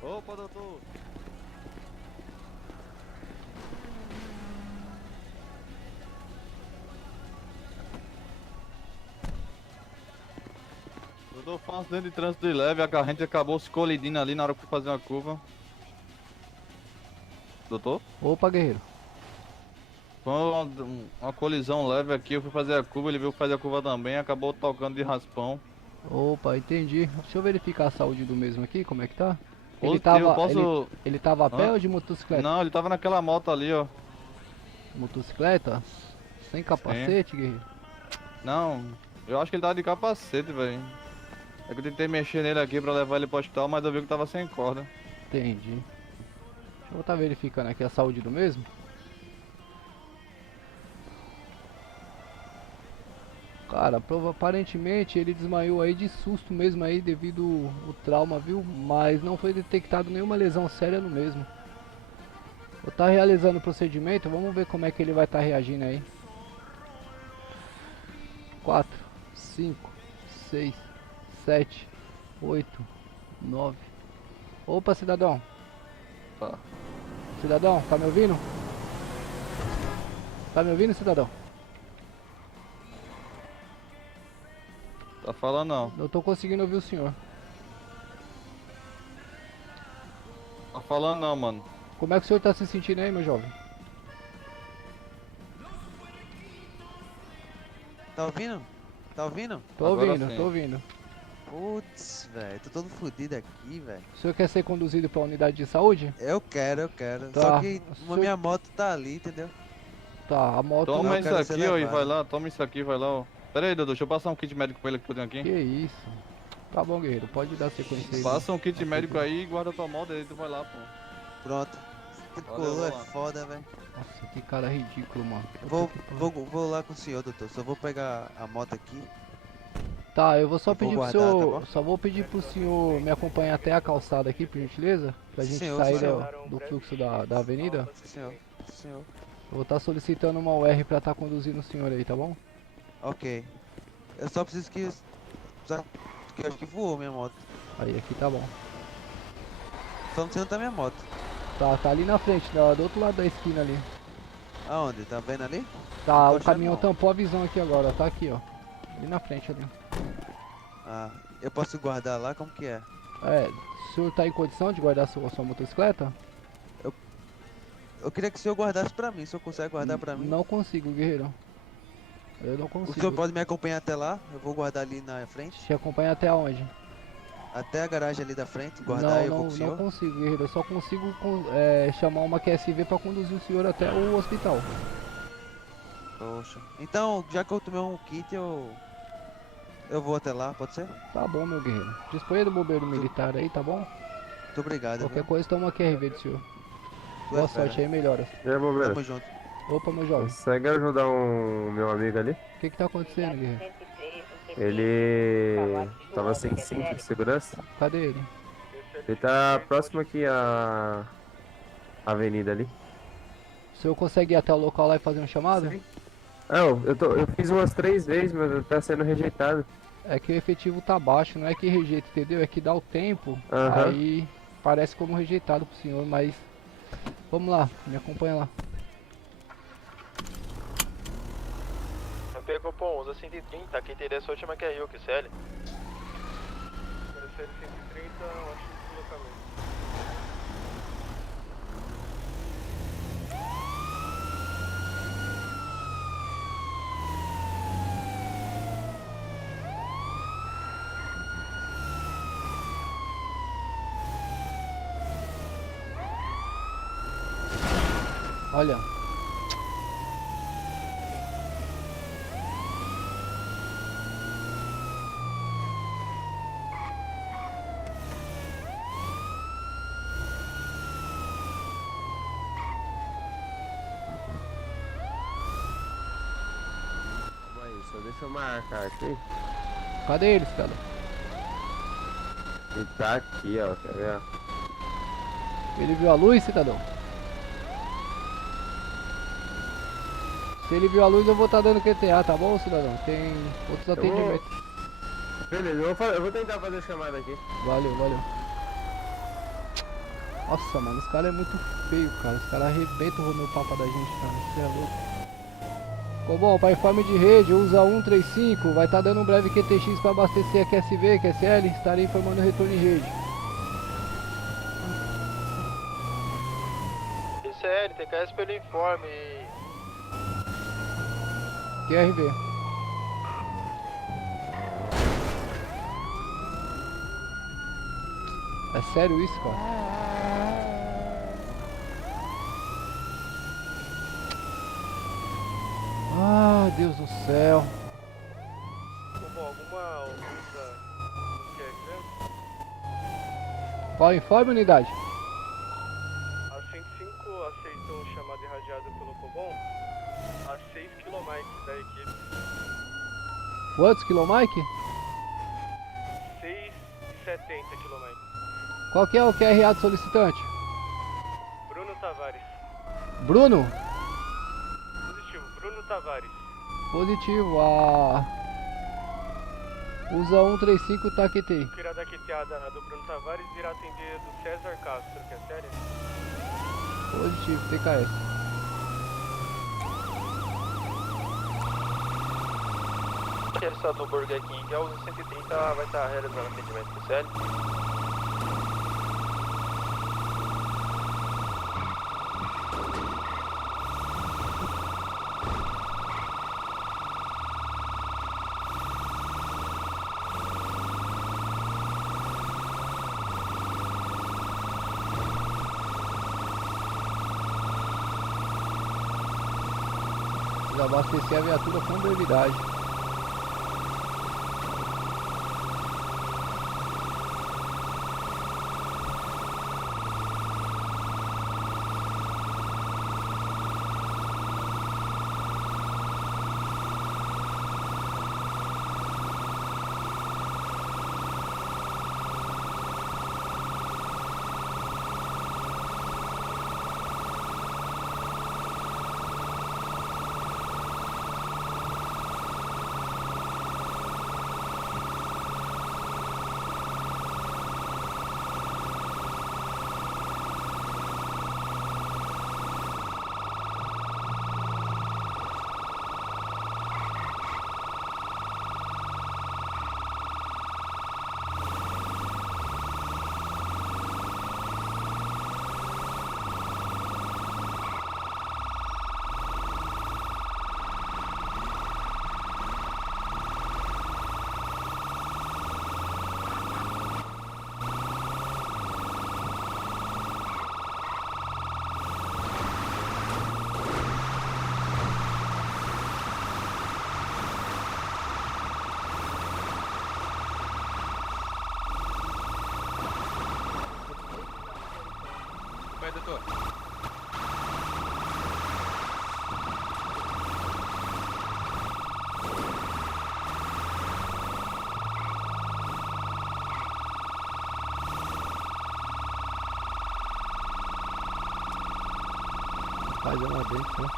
Opa, doutor. Doutor, foi um acidente de trânsito de leve, a gente acabou se colidindo ali na hora que foi fazer uma curva. Doutor? Opa, guerreiro. Foi uma colisão leve aqui, eu fui fazer a curva, ele veio fazer a curva também, acabou tocando de raspão. Opa, entendi. Deixa eu verificar a saúde do mesmo aqui, como é que tá? Ele Positivo, tava, posso... ele tava a pé Hã? ou de motocicleta? Não, ele tava naquela moto ali, ó. Motocicleta? Sem capacete, guerreiro? Não, eu acho que ele tava de capacete, velho. É que eu tentei mexer nele aqui pra levar ele pro hospital, mas eu vi que tava sem corda. Entendi. Deixa eu estar verificando aqui a saúde do mesmo. Cara, aparentemente ele desmaiou aí de susto mesmo aí devido ao trauma, viu? Mas não foi detectado nenhuma lesão séria no mesmo. Vou estar realizando o procedimento, vamos ver como é que ele vai estar reagindo aí. 4, 5, 6, 7, 8, 9. Opa, cidadão. Cidadão, tá me ouvindo? Tá me ouvindo, cidadão? Tá falando não. Não tô conseguindo ouvir o senhor. Tá falando não, mano. Como é que o senhor tá se sentindo aí, meu jovem? Tá ouvindo? Tá ouvindo? Tô ouvindo, tô ouvindo. Putz, velho, tô todo fodido aqui, velho. O senhor quer ser conduzido pra unidade de saúde? Eu quero. Tá. Só que senhor... minha moto tá ali, entendeu? Tá, a moto... Toma não, isso quero aqui, ser ó, e levado. vai lá, toma isso aqui, vai lá, ó. Pera aí, Dudu, deixa eu passar um kit médico pra ele aqui. Que isso? Tá bom, guerreiro, pode dar sequência aí. Passa um kit médico aí e guarda tua moto, aí tu vai lá, pô. Pronto. tricolor é foda, velho. Nossa, que cara ridículo, mano. Vou lá com o senhor, doutor. Só vou pegar a moto aqui. Tá, eu vou só Eu vou pedir pro guardar, senhor. tá bom? Só vou pedir pro senhor me acompanhar até a calçada aqui, por gentileza. Pra gente Senhor, sair senhor. do fluxo da avenida. Senhor. Eu vou estar solicitando uma UR pra estar conduzindo o senhor aí, tá bom? Ok. Eu só preciso que. Que eu acho que voou minha moto. Aí, aqui tá bom. Só não sei onde tá minha moto. Tá ali na frente, do outro lado da esquina ali. Aonde? Tá vendo ali? Tá, Tô o caminhão achando tampou a visão aqui agora, tá aqui, ó. Ali na frente ali. Ah, eu posso guardar lá? Como que é? É, o senhor tá em condição de guardar sua motocicleta? Eu queria que o senhor guardasse pra mim. O senhor consegue guardar pra mim? Não consigo, guerreiro. Eu não O consigo. senhor pode me acompanhar até lá? Eu vou guardar ali na frente. Te acompanhar até onde? Até a garagem ali da frente, guardar e eu vou com o Não senhor. consigo, guerreiro. Eu só consigo chamar uma QSV pra conduzir o senhor até o hospital. Poxa. Então, já que eu tomei um kit, eu vou até lá, pode ser? Tá bom, meu guerreiro. Disponha do bombeiro militar aí, tá bom? Muito obrigado. Qualquer viu? coisa, toma uma QRV do senhor. Tu é Boa fera. sorte aí, melhoras. E aí, bombeiro? Tamo junto. Opa, meu jovem. Consegue ajudar um meu amigo ali? O que tá acontecendo, guerreiro? Ele tava sem cinto de segurança. Cadê ele? Ele tá próximo aqui à avenida ali. O senhor consegue ir até o local lá e fazer um chamado? Eu fiz umas 3 vezes, mas tá sendo rejeitado. É que o efetivo tá baixo, não é que rejeita, entendeu? É que dá o tempo, Aham. aí parece como rejeitado pro senhor, mas... Vamos lá, me acompanha lá. Pegou pô, usa 130, quem teria essa última que é Rio, que CL. CL 130, eu acho que deslocamento. Olha. Calma aí, só deixa eu marcar aqui. Cadê ele, cidadão? Ele tá aqui, ó, quer ver? Ele viu a luz, cidadão? Se ele viu a luz, eu vou estar dando QTA, tá bom, cidadão? Tem outros atendimentos. Beleza, eu vou tentar fazer a chamada aqui. Valeu, valeu. Nossa, mano, os caras é muito feio, cara. Os caras arrebentam o meu papo da gente, cara. Isso é louco. Ficou bom, para informe de rede, usa 135. Vai estar dando um breve QTX para abastecer a QSV, QSL. Estarei informando o retorno em rede. ICL, TKS pelo informe. QRV. É sério isso, cara? Ah, Deus do céu. Bom, alguma outra que é grande? Qual informe, unidade? A 105 aceitou um chamado irradiado pelo Cobom a 6 km da equipe. Quantos quilomike? 6,70 km. Qual que é o QRA do solicitante? Bruno Tavares. Bruno? Positivo, Bruno Tavares. Positivo, usa 135, tá QT. O da quiteada do Bruno Tavares irá atender do César Castro, que é sério? Positivo, TKS. Ele está no Burger King, a usa 130 vai estar realizando atendimento do CL. Precisa abastecer a viatura com brevidade. tô. Fazendo lá dentro, né?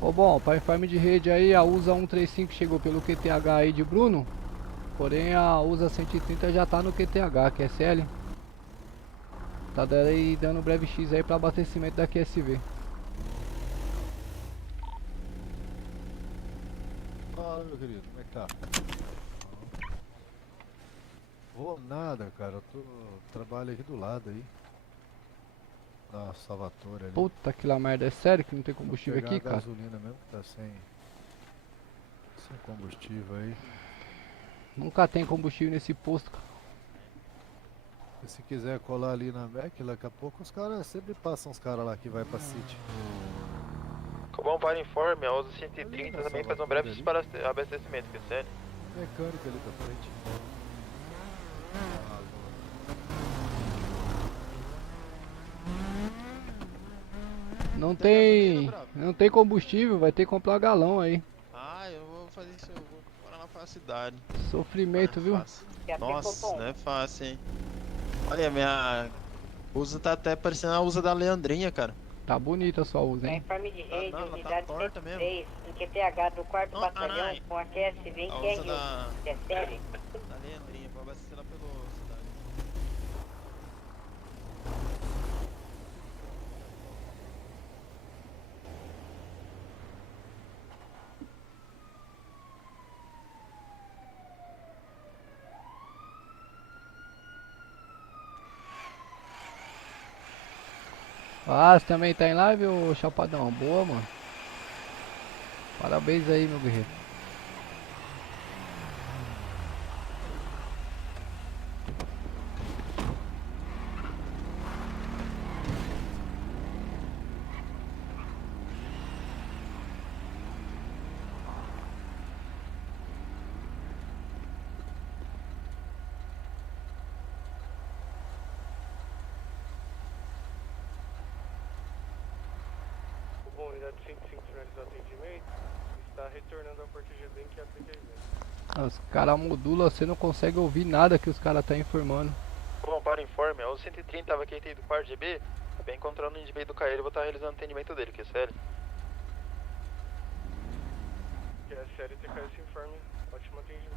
Ô bom, para informe de rede aí, a USA 135 chegou pelo QTH aí de Bruno. Porém a USA 130 já tá no QTH, QSL. Tá dando breve X aí para abastecimento da QSV. Fala, meu querido, como é que tá? Vou nada, cara, eu trabalho aqui do lado aí. Na Salvatore ali. Puta que lá merda, é sério que não tem combustível Vou aqui, pegar a cara? gasolina mesmo que tá sem combustível aí. Nunca tem combustível nesse posto, cara. E se quiser colar ali na Mac, daqui a pouco os caras sempre passam os caras lá que vai pra City. Bom, para informe, a USA 130 também faz um breve abastecimento, que sério. Mecânico ali pra frente. Não tem combustível, vai ter que comprar galão aí. Ah, eu vou fazer isso, eu vou morar na facilidade. Sofrimento, viu? Nossa, não é fácil, hein? Olha, minha USA tá até parecendo a USA da Leandrinha, cara. Tá bonita a sua USA, hein? Informe de rede, não, ela tá unidade torta 103, em QTH do 4º batalhão, com a QSV em A QRU, USA da... QSL. da Leandrinha, vou abastecer lá pelo cidade. Ah, você também tá em live, ô Chapadão? Boa, mano. Parabéns aí, meu guerreiro. Bom, unidade 105 finalizou o atendimento, está retornando ao Porto GB em que aplica Os caras modulam, você não consegue ouvir nada que os caras tá informando. Bom, para informe, a USA 130 estava aqui do quarto GB, acabei encontrando o NDB do KL e vou estar realizando o atendimento dele, que é sério. Que é sério, TK esse informe, ótimo atendimento.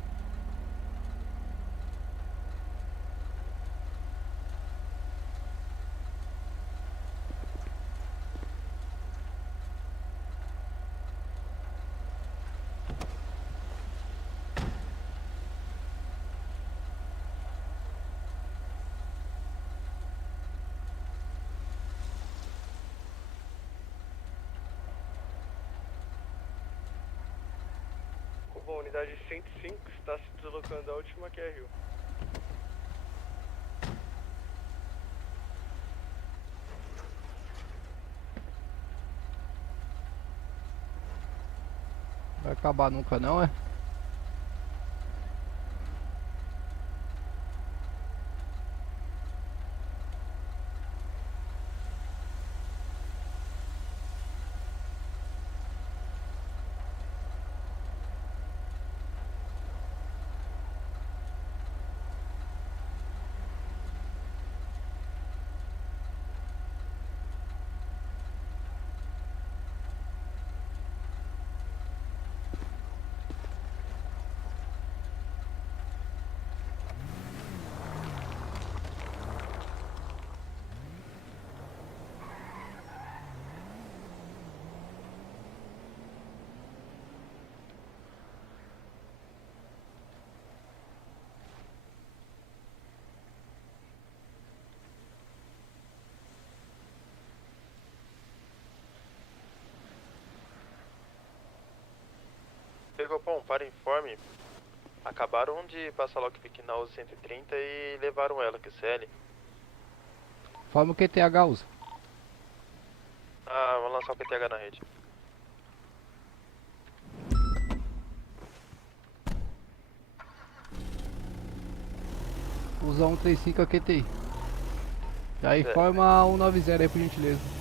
Bom, unidade 105 está se deslocando à última QRU. Vai acabar nunca não, é? Pegou, bom, para informe, Acabaram de passar lockpick na USA 130 e levaram ela, QCL. Forma o QTH usa. Ah, vamos lançar o QTH na rede. Usa 135 a QTI. E aí forma 190 aí por gentileza.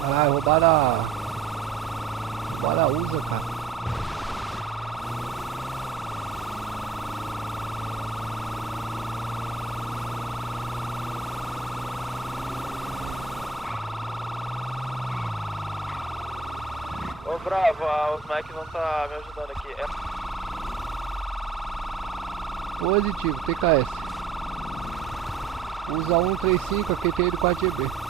Caralho, roubaram a USA, cara. Ô Bravo, os Mike não tá me ajudando aqui. Positivo, TKS. Usa 135 a QTI do 4GB.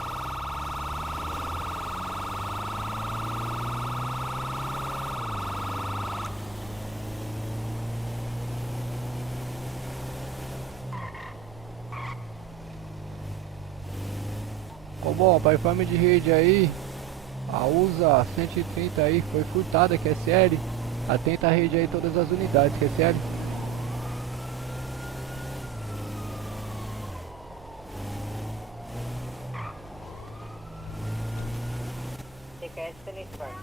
Bom, para informe de rede aí, a USA 130 aí foi furtada, QSL. Atenta a rede aí, todas as unidades, QSL. TKS telefone.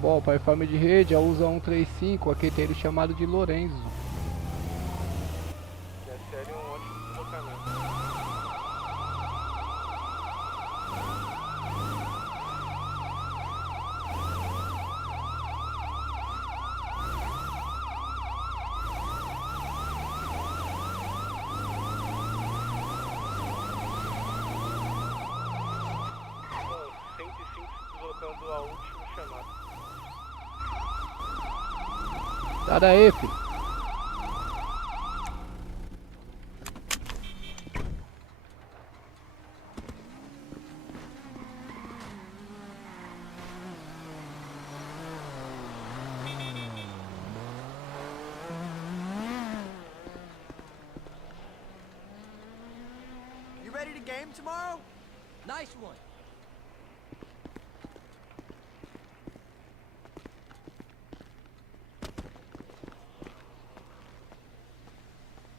Bom, para informe de rede, a USA 135, aqui tem ele chamado de Lorenzo. QSL é um ótimo deslocamento. Deslocando a última chamada. Sai daí, filho. You ready to game tomorrow? Nice one.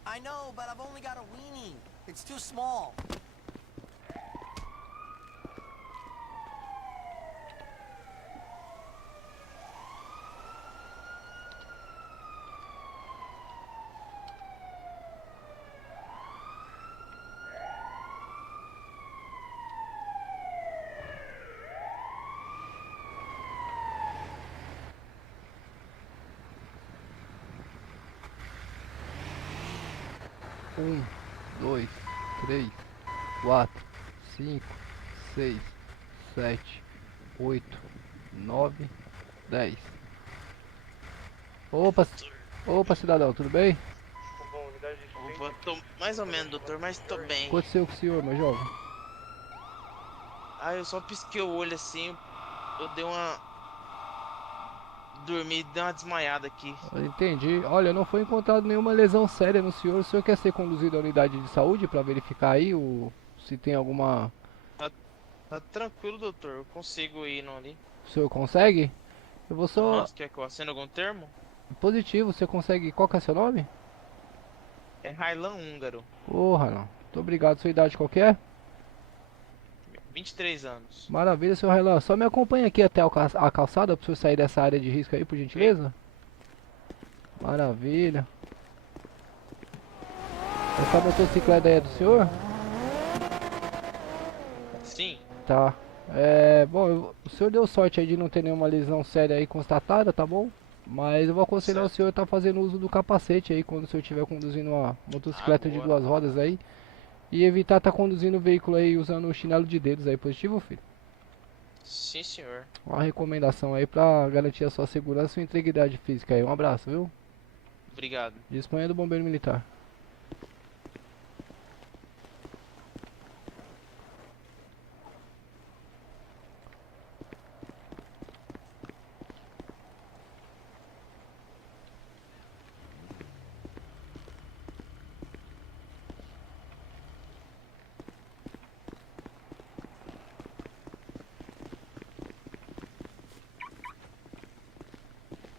I know, but I've only got a weenie. It's too small. Um, 2, 3, 4, 5, 6, 7, 8, 9, 10. Opa, cidadão, tudo bem? Opa, tô mais ou menos, doutor, mas tô bem. O que aconteceu com o senhor, meu jovem? Ah, eu só pisquei o olho assim, eu dei uma... dormi, dei uma desmaiada aqui. Entendi. Olha, não foi encontrado nenhuma lesão séria no senhor. O senhor quer ser conduzido à unidade de saúde para verificar aí se tem alguma... Tá tranquilo, doutor, eu consigo ir não ali. O senhor consegue? Eu vou só... Nossa, quer que eu assine algum termo? Positivo, você consegue... Qual que é seu nome? É Railan Húngaro, Porra, não. Muito obrigado. Sua idade qual que é? 23 anos. Maravilha, seu Relan. Só me acompanha aqui até a calçada pra você sair dessa área de risco aí, por gentileza. Maravilha. Essa motocicleta aí é do senhor? Sim. Tá. Bom, o senhor deu sorte aí de não ter nenhuma lesão séria aí constatada, tá bom? Mas eu vou aconselhar o senhor a estar fazendo uso do capacete aí quando o senhor estiver conduzindo uma motocicleta de duas rodas aí. E evitar estar conduzindo o veículo aí usando o chinelo de dedos aí, positivo, filho? Sim, senhor. Uma recomendação aí pra garantir a sua segurança e sua integridade física aí. Um abraço, viu? Obrigado. Disponha do bombeiro militar.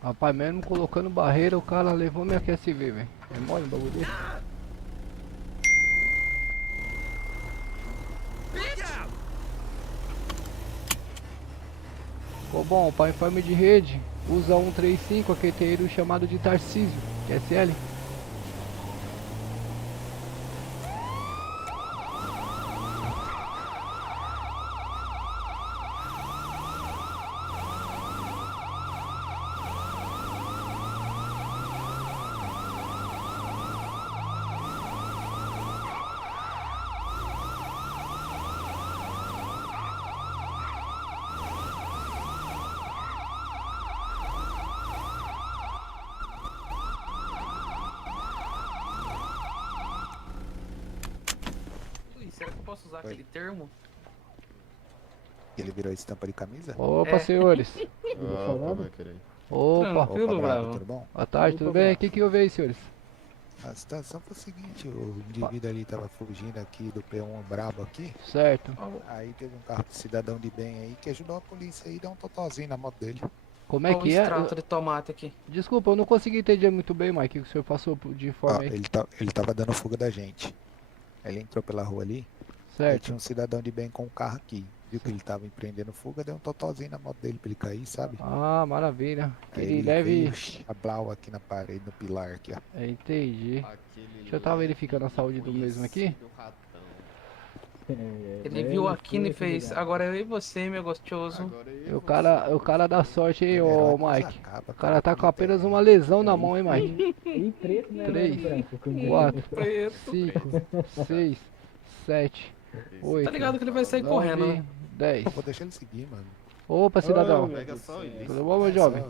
Rapaz, mesmo colocando barreira, o cara levou minha QSV, velho. É mole o bagulho dele. Ficou bom, para informe de rede, usa 135, aquele chamado de Tarcísio, QSL. Será que eu posso usar aquele termo? Ele virou estampa de camisa? Opa, senhores. Opa. Tranquilo, Bravo. Tudo bom? Boa tarde, tudo bem? O que houve aí, senhores? A situação foi o seguinte, o indivíduo ali tava fugindo aqui do P1 brabo aqui. Certo. Aí teve um carro de cidadão de bem aí que ajudou a polícia aí, deu um totozinho na moto dele. Como é que é? Extrato de tomate aqui. Desculpa, eu não consegui entender muito bem, Mike, o que o senhor passou de informe aí. Ele tava dando fuga da gente. Ele entrou pela rua ali. Certo. Aí tinha um cidadão de bem com um carro aqui. Viu que ele tava empreendendo fuga, deu um totozinho na moto dele pra ele cair, sabe? Ah, maravilha. Aí Ele deve... veio a blau aqui na parede, no pilar aqui, ó. Entendi. Deixa eu estar verificando a saúde do mesmo aqui. Ele viu aqui e fez, agora eu e você, meu gostoso. O cara dá sorte aí, ô Mike. O cara tá com apenas uma lesão na mão, hein, Mike? 3, 4, 5, 6, 7, 8. Tá ligado que ele vai sair correndo, né? 10. Vou deixar ele seguir, mano. Opa, cidadão. Pega só isso. Tudo bom, meu jovem?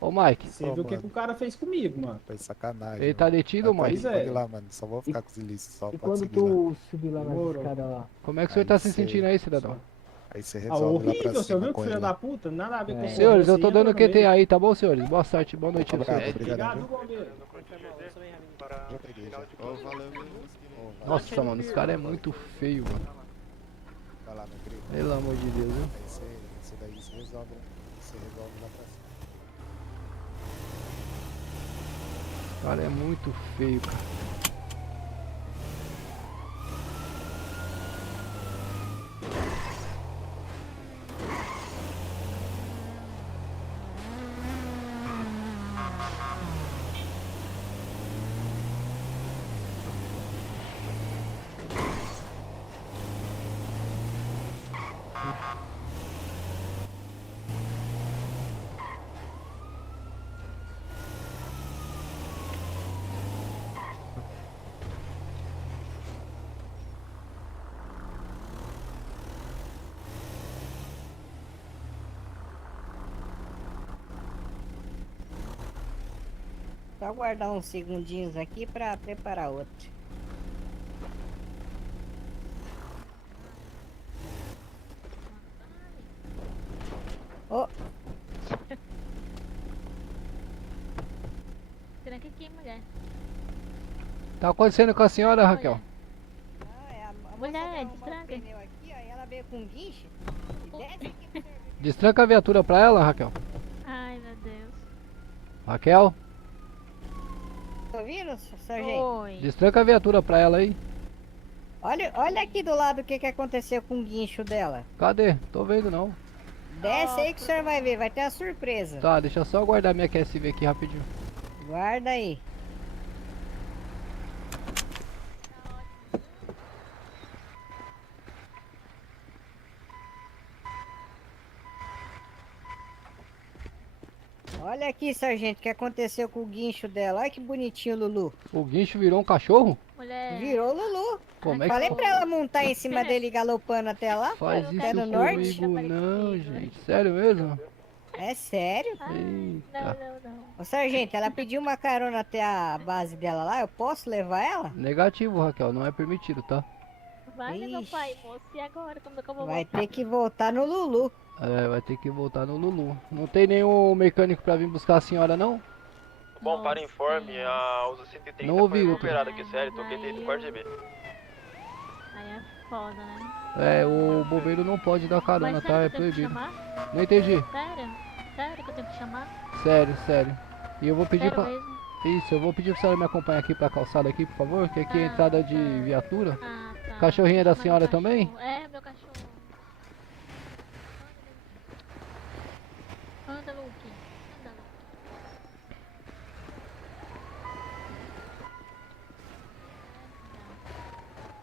Ô, Mike. Você viu o que o cara fez comigo, mano? Foi sacanagem. Ele tá detido, Mike? Pode ir lá, mano. Só vou ficar com os ilícitos. Só E pode quando seguir tu lá. subir lá na escada lá? Como é que o senhor tá se sentindo aí, cidadão? Aí você resolve lá Horrível, pra você cima viu que com filho ele. da puta? Nada a ver com Senhores, eu tô você, dando entra no QT meio. aí, tá bom, senhores? Boa sorte, boa noite pra vocês. Obrigado, bombeiro. Nossa, mano, esse cara é muito feio, mano. Vai lá, meu querido. Pelo amor de Deus, viu? Aí você daí você resolve lá pra cima. O cara é muito feio, cara. Só aguardar uns segundinhos aqui pra preparar outro. Ô, Tranca aqui, mulher. Tá acontecendo com a senhora, Raquel? Mulher, destranca. pneu aqui, ó, e ela veio com guincho. E desce aqui no serviço. Destranca a viatura pra ela, Raquel. Raquel, Tá ouvindo, sargento? Oi. destranca a viatura pra ela aí. Olha aqui do lado o que aconteceu com o guincho dela. Cadê? Tô vendo não. Desce aí que o senhor vai ver, vai ter uma surpresa. Tá, deixa eu só guardar minha QSV aqui rapidinho. Guarda aí. Olha aqui, sargento, o que aconteceu com o guincho dela. Olha que bonitinho, Lulu. O guincho virou um cachorro? Mulher. Virou Lulu. Como é Falei que pra ela montar em cima dele galopando até lá. faz até isso no norte. comigo não, gente? Sério mesmo? É sério? Eita. Ô, sargento, ela pediu uma carona até a base dela lá. Eu posso levar ela? Negativo, Raquel, não é permitido, tá? Vai, meu Ixi. pai, moço. E agora? Como é que eu vou Vai voltar? ter que voltar no Lulu. É, vai ter que voltar no Lulu. Não tem nenhum mecânico pra vir buscar a senhora, não? Bom, para informe, a USA 130 Não ouvi, foi doutor. recuperada aqui, sério, toquei desde o quarto GB. Aí é foda, né? É, o bombeiro não pode dar carona, Mas tá? sério É que eu tenho que proibido. chamar? Não entendi. Sério? Sério que eu tenho que chamar? Sério, sério. E eu vou pedir Sério pra... mesmo? Isso, eu vou pedir pra senhora me acompanhar aqui pra calçada aqui, por favor, que aqui é Tá, entrada de tá. viatura. Ah, tá. Cachorrinho é da Mas meu senhora cachorro- também? É, meu cachorro. Anda, Luke. Anda, Luke.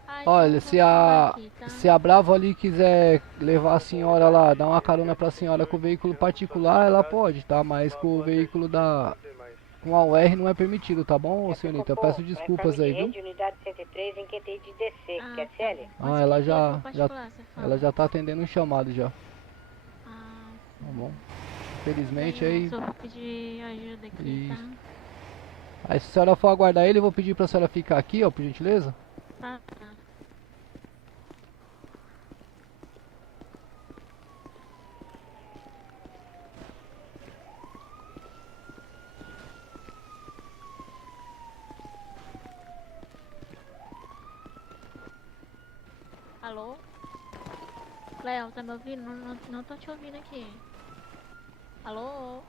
Ai, Olha, não se vou a aqui, tá? se a Bravo ali quiser levar a senhora lá, dar uma carona pra senhora com o veículo particular, ela pode, tá? Mas com o veículo com a UR não é permitido, tá bom, senhorita? Eu peço desculpas aí, viu? Unidade 103 em QT de DC, quer ser? Ah, ela já tá atendendo um chamado já. Tá bom. Infelizmente aí. Só vou pedir ajuda aqui, Isso. Aí se a senhora for aguardar ele, eu vou pedir pra senhora ficar aqui, ó, por gentileza. tá? Tá. Alô? Léo, tá me ouvindo? Não tô te ouvindo aqui. Alô?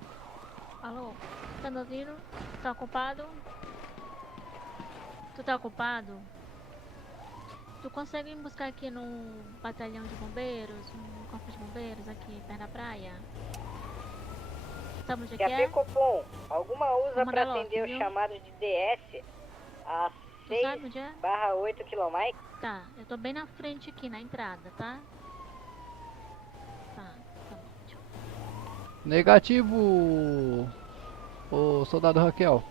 Alô? Tá me ouvindo? Tá ocupado? Tu tá ocupado? Tu consegue me buscar aqui no batalhão de bombeiros, no corpo de bombeiros aqui perto da praia? Sabe onde é que é? Copom, alguma usa Vou pra mandar logo, atender o viu? chamado de DS a Tu sabe onde é? 6/8 km? Tá, eu tô bem na frente aqui, na entrada, tá? Tá, tá bom. Tchau. Negativo, ô soldado Raquel.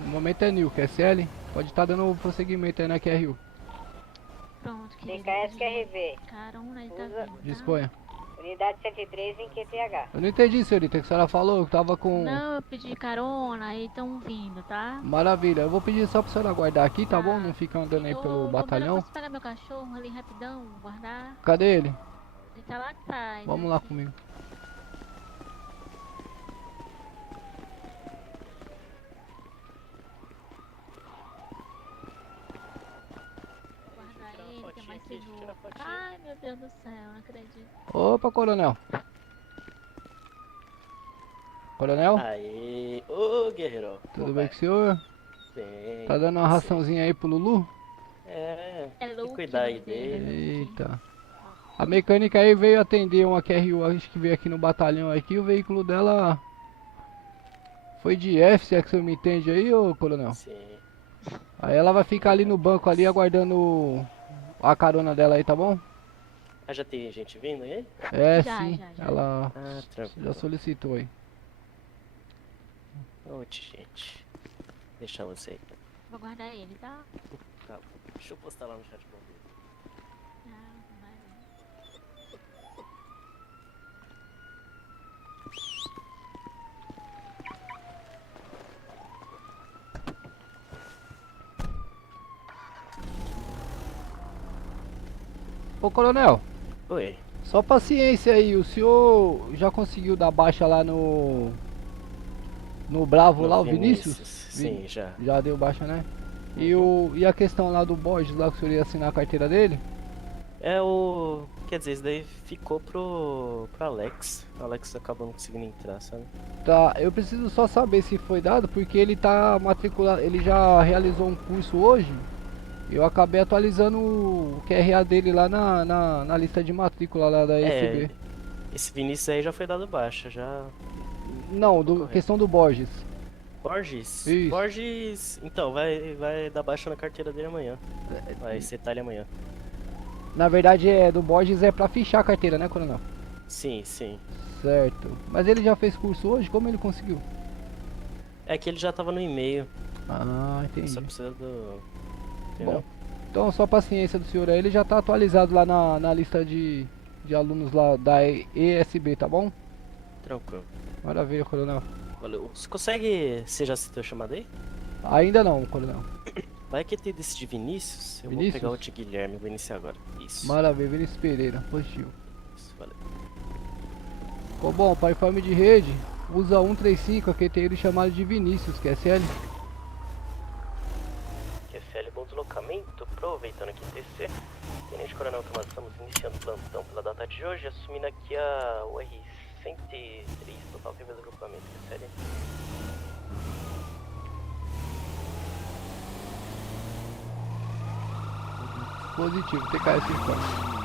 No momento é Nil, QSL. Pode estar dando prosseguimento aí na QRU. Pronto, querido. DKS QRV. Carona, ele tá vindo, tá? Disponha. Unidade 103 em QTH. Eu não entendi, senhorita, que a senhora falou que tava com... Não, eu pedi carona, aí estão vindo, tá? Maravilha, eu vou pedir só pra senhora aguardar aqui, tá bom? Não fica andando aí pelo batalhão. Posso pegar meu cachorro ali rapidão, guardar? Cadê ele? Ele tá lá atrás. Vamos lá comigo. Guardar ele, que é mais seguro. Ai, meu Deus do céu, não acredito. Opa, coronel. Coronel? Aê, ô guerreiro. Tudo bem com o senhor? Bem. Tá dando uma raçãozinha aí pro Lulu? É, É tem que Luke, cuidar aí meu Deus. dele. Eita. A mecânica aí veio atender uma QRU, acho que veio aqui no batalhão aqui, o veículo dela foi de F, se é que você me entende aí, ô coronel? Sim. Aí ela vai ficar ali no banco ali aguardando a carona dela aí, tá bom? Ah, já tem gente vindo aí? É, Já, sim, já. ela Ah, tranquilo. já solicitou aí. Oxe, gente. Deixa você aí. Vou guardar ele, tá? Calma. Deixa eu postar lá no chat pra ver. Não, vai ver. Ô coronel, Oi. só paciência aí, o senhor já conseguiu dar baixa lá no Bravo No lá, o Vinícius? Vinícius? Sim, já. Já deu baixa, né? E a questão lá do Borges, lá que o senhor ia assinar a carteira dele? É o Quer dizer, isso daí ficou pro Alex. O Alex acabou não conseguindo entrar, sabe? Tá, eu preciso só saber se foi dado, porque ele tá matriculado, ele já realizou um curso hoje. Eu acabei atualizando o QRA dele lá na lista de matrícula lá da ESB. Esse Vinícius aí já foi dado baixa, já... Não, questão do Borges. Borges? Isso. Borges, então, vai dar baixa na carteira dele amanhã. Vai setar ele amanhã. Na verdade, do Borges é pra fichar a carteira, né, coronel? Sim, sim. Certo. Mas ele já fez curso hoje? Como ele conseguiu? É que ele já tava no e-mail. Ah, entendi. Só precisa do... Entendeu? Bom, então só paciência do senhor aí, ele já tá atualizado lá na lista de alunos lá da ESB, tá bom? Tranquilo. Maravilha, coronel. Valeu. Você consegue... Você já citou a chamada aí? Ainda não, coronel. Vai que ter desse de Vinícius, eu Vinícius? vou pegar o de Guilherme, vou iniciar agora. Isso. Maravilha, Vinícius Pereira, positivo. Isso, valeu. Ficou bom, para informe de rede, usa 135, aqui tem ele chamado de Vinícius, QSL. QSL, bom deslocamento, aproveitando aqui TC. Tenente Coronel Tomás, estamos iniciando o plantão pela data de hoje, assumindo aqui a UR-103, total TV do agrupamento, QSL. Positivo, TKS informe.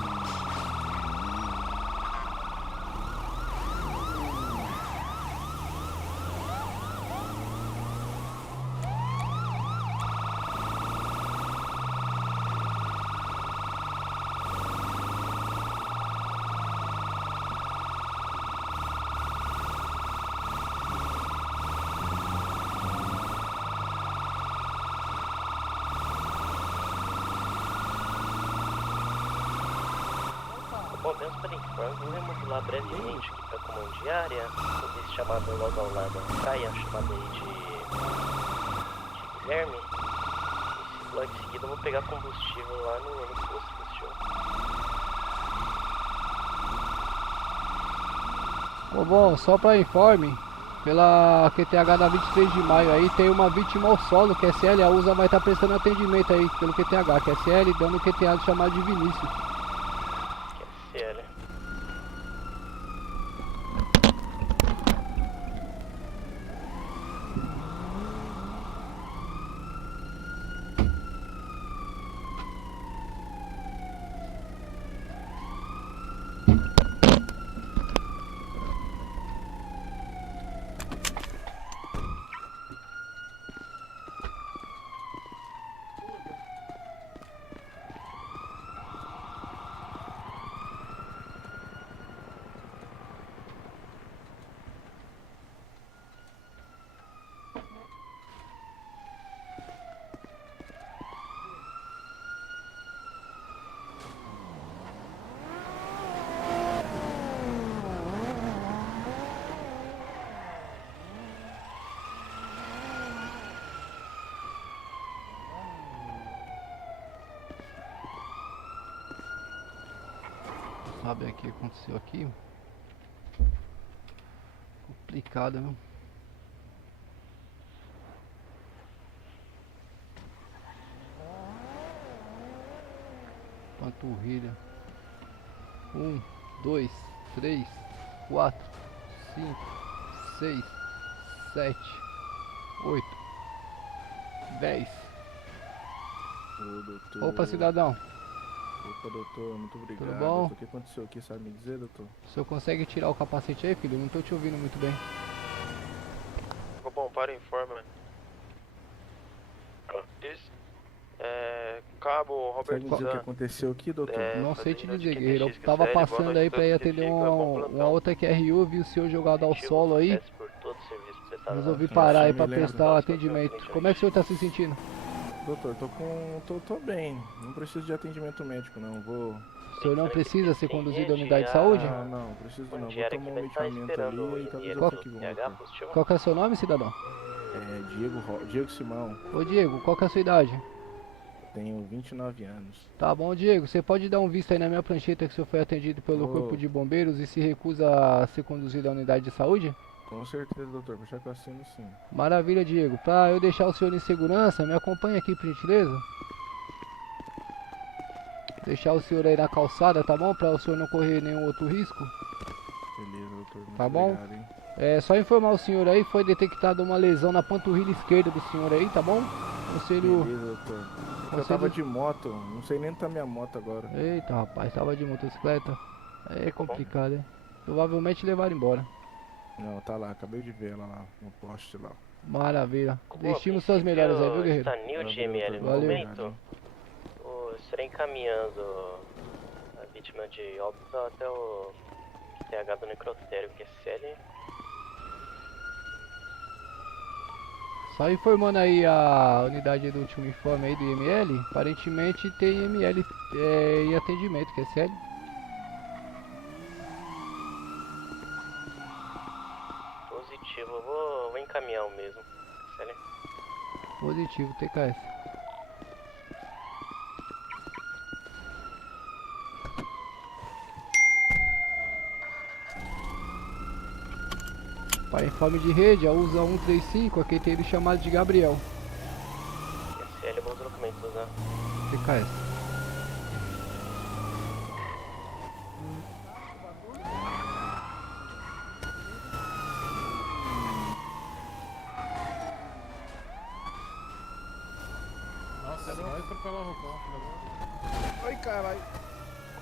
Bom, meus para informe, vamos lá brevemente aqui para a comando diária, sobre esse chamado logo ao lado da praia, chamado aí de Guilherme. E logo em seguida eu vou pegar combustível lá no posto do senhor. Bom, só para informe, pela QTH da 23 de maio aí, tem uma vítima ao solo, QSL, a USA vai estar prestando atendimento aí pelo QTH, QSL, dando o QTA chamado de Vinícius. QSL. Sabe o que aconteceu aqui? Complicado, viu? Panturrilha. 1, 2, 3, 4, 5, 6, 7, 8, 10. Ô, doutor. Opa, cidadão. Opa, doutor, muito obrigado. Tudo bom? Doutor, o que aconteceu aqui, sabe me dizer, doutor? O senhor consegue tirar o capacete aí, filho? Eu não tô te ouvindo muito bem. Ficou bom, para o informe. Isso. Cabo Robert Sabe me dizer o que aconteceu aqui, doutor? Não sei te dizer, guerreiro. Eu tava passando aí pra ir atender uma outra QRU, vi o senhor jogado ao solo aí. Resolvi parar aí pra prestar o atendimento. Como é que o senhor tá se sentindo? Doutor, tô bem. Não preciso de atendimento médico, não. Vou... O senhor não precisa ser conduzido à unidade de saúde? Ah, não, preciso não. Vou tomar um medicamento ali e talvez eu fique bom. Qual que é o seu nome, cidadão? É Diego Simão. Ô Diego, qual que é a sua idade? Tenho 29 anos. Tá bom, Diego, você pode dar um visto aí na minha prancheta que o senhor foi atendido pelo Corpo de Bombeiros e se recusa a ser conduzido à unidade de saúde? Com certeza, doutor. Deixa que eu assino sim. Maravilha, Diego. Pra eu deixar o senhor em segurança, me acompanha aqui, por gentileza. Deixar o senhor aí na calçada, tá bom? Pra o senhor não correr nenhum outro risco. Beleza, doutor. Muito Tá bom? obrigado, hein? É só informar o senhor aí, foi detectada uma lesão na panturrilha esquerda do senhor aí, tá bom? Conselho. Beleza, doutor. Eu Conselho- tava de moto, não sei nem onde tá minha moto agora. Eita, rapaz, tava de motocicleta. É complicado, hein? Provavelmente levaram embora. Não, tá lá, acabei de ver ela lá no poste lá. Maravilha. Deixemos suas melhores aí, viu, guerreiro? Está Nil de ML no Valeu. momento. Estarei encaminhando a vítima de óbito até o TH do necrotério, QSL. Só informando aí a unidade do último informe aí do IML, aparentemente tem IML em atendimento, que é sério. Positivo, vou encaminhar o mesmo. QSL. Positivo, TKS. Para informe de rede, a USA 135, aqui tem ele chamado de Gabriel. QSL, bons documentos, né? TKS. Nossa, vai atropelar o roupão, filho da... Ai, caralho.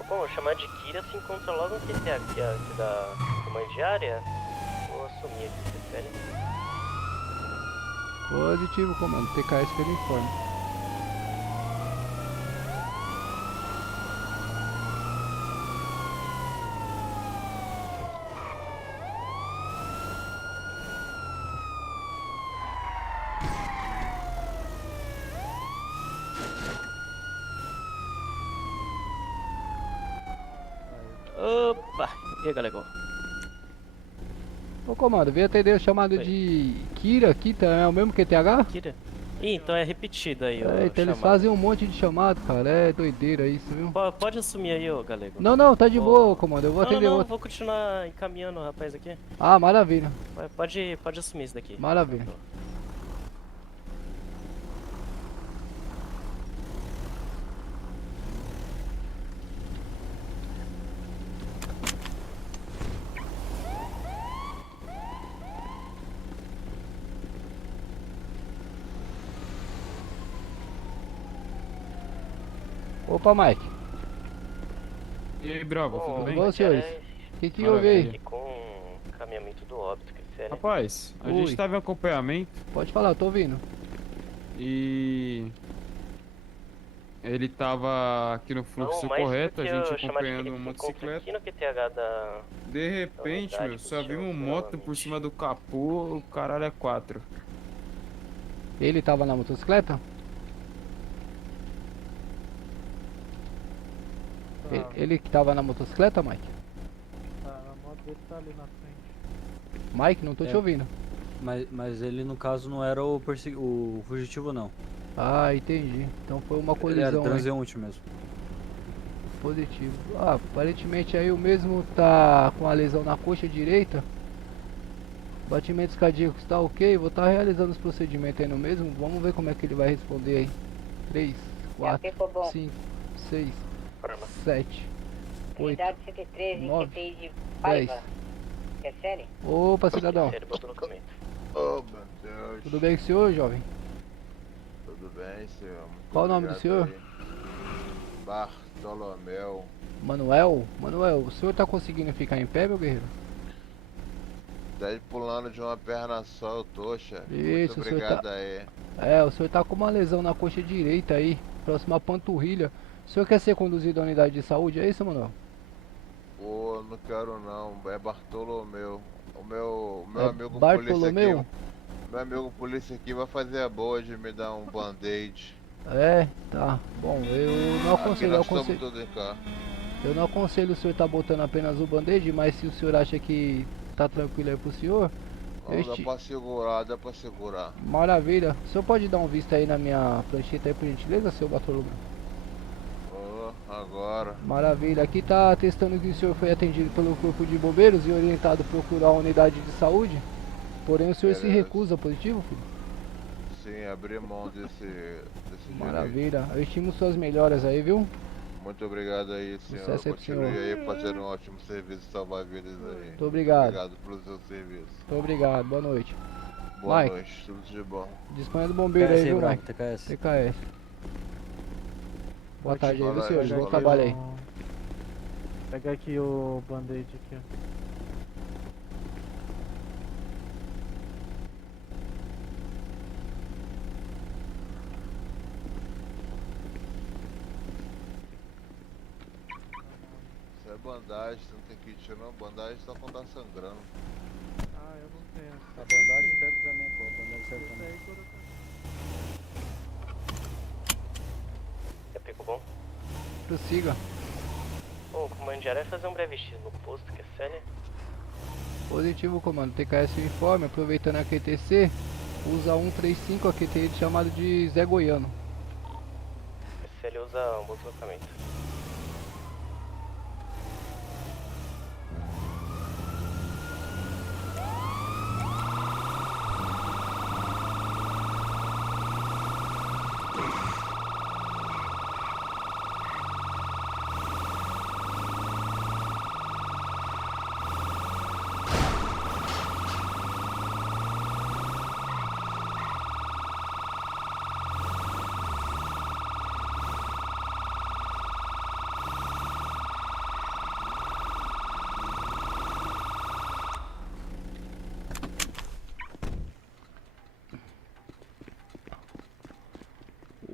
Bom, chamar de Kira se encontra logo no QTA aqui da comando de área. Vou assumir aqui, QSL. Positivo, comando. TKS pelo informe. Opa! E aí, galera? Ô, comando, veio atender o chamado de Kira, Kita, é o mesmo QTH? Kira? Ih, então é repetido aí, É, então eles fazem um monte de chamado, cara, é doideira isso, viu? Pode assumir aí, ô galego. Não, tá de boa, comando, eu vou atender não, outro. vou continuar encaminhando o rapaz aqui. Ah, maravilha, Pode assumir isso daqui. maravilha. Opa, Mike. E aí, Bravo, tudo bem? bom, senhores? O que houve aí? Aqui com encaminhamento do óbito, que sério. Rapaz, a Oi. gente tava em acompanhamento Pode falar, eu tô ouvindo. e... Ele tava aqui no fluxo Não, mas correto, a porque gente eu chamar de acompanhando Kira uma se encontra motocicleta. aqui no QTH da... De repente, unidade meu, do só vi senhor, uma moto por cima do capô, o caralho é 4. Ele tava na motocicleta? Ele que tava na motocicleta, Mike? Tá, a moto dele tá ali na frente. Mike, não tô te ouvindo. Mas ele no caso não era o fugitivo não. Ah, entendi. Então foi uma Ele colisão. era aí. transeunte mesmo. Positivo. Ah, aparentemente aí o mesmo tá com a lesão na coxa direita. Batimentos cardíacos tá ok. Vou estar realizando os procedimentos aí no mesmo. Vamos ver como é que ele vai responder aí. 3, 4, 5, 6, 7, 8, Unidade 113, 9, QTI de 10. Paiva. É sério? Opa, cidadão. Oh, meu Deus. Tudo bem com o senhor, jovem? Tudo bem, senhor? Muito Qual o nome do obrigado senhor? aí. Bartolomeu. Manuel? Manuel, o senhor tá conseguindo ficar em pé, meu guerreiro? Daí pulando de uma perna só, eu tô, chefe. Isso, Muito o senhor obrigado tá... aí. É, o senhor tá com uma lesão na coxa direita aí, próxima à panturrilha. O senhor quer ser conduzido à unidade de saúde, é isso, Manuel? Pô, não quero não, é Bartolomeu. O meu É amigo Bartolomeu? polícia aqui. Meu amigo polícia aqui vai fazer a boa de me dar um band-aid. É, tá. Bom, eu não aconselho, Aqui nós estamos todos em cá. eu não aconselho o senhor tá botando apenas o band-aid, mas se o senhor acha que tá tranquilo aí pro senhor, Ó, dá pra segurar, dá pra segurar. maravilha. O senhor pode dar um visto aí na minha prancheta aí, por gentileza, seu Bartolomeu? Agora. Maravilha. Aqui tá atestando que o senhor foi atendido pelo corpo de bombeiros e orientado a procurar a unidade de saúde. Porém, o senhor se Beleza. recusa, positivo, filho? Sim, abrir mão desse direito. Maravilha. Eu estimo suas melhoras aí, viu? Muito obrigado aí, senhor. Sucesso aí pro Continue senhor. aí fazendo um ótimo serviço de salvar vidas aí. Muito obrigado. Obrigado pelo seu serviço. Muito obrigado, boa noite. Boa Mike, noite, tudo de bom. disponha do bombeiro aí, viu, Mike? TKS. TKS. Boa tarde aí, viu, Fala aí, senhores? Bom fala trabalho aí. Pega aqui o band-aid aqui, ó. Isso é bandagem, você não tem kit não. Bandagem só quando tá sangrando. Ah, eu não tenho. A bandagem serve também, pô. A bandagem serve também. É pico bom? Prossiga. Bom, o comandiário vai fazer um breve X no posto, que é sério. Positivo, comando. TKS uniforme, aproveitando a QTC, usa 135 a QTE chamado de Zé Goiano. Se ele usa um bom deslocamento.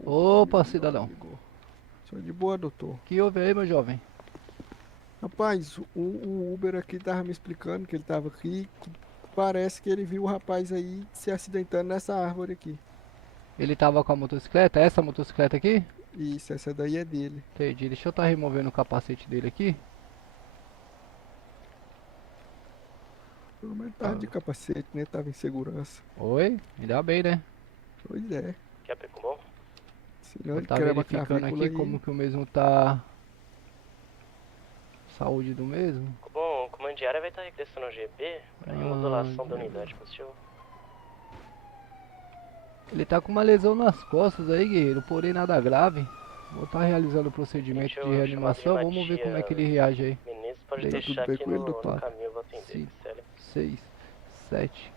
Opa, cidadão. Só de boa, doutor. Que houve aí, meu jovem? Rapaz, o Uber aqui tava me explicando que ele tava aqui. Parece que ele viu o rapaz aí se acidentando nessa árvore aqui. Ele tava com a motocicleta? Essa motocicleta aqui? Isso, essa daí é dele. Entendi. Deixa eu estar removendo o capacete dele aqui. Pelo menos tava de capacete, né? Tava em segurança. Oi? Ainda bem, né? Pois é. Quer pico bom? Senão ele Tá quebra a verificando clavícula aqui aí. como que o mesmo tá... Saúde do mesmo. Bom, o comandiário vai estar regressando ao GB para remodulação da unidade, positivo. Ele tá com uma lesão nas costas aí, guerreiro, porém nada grave. Vou estar realizando o procedimento Deixa eu de reanimação, chamar vamos ver Matia como é que ele reage aí. Menezes, pode Daí, deixar tudo bem aqui com ele, no doutor? caminho, eu vou atender, 5, sério. 6, 7,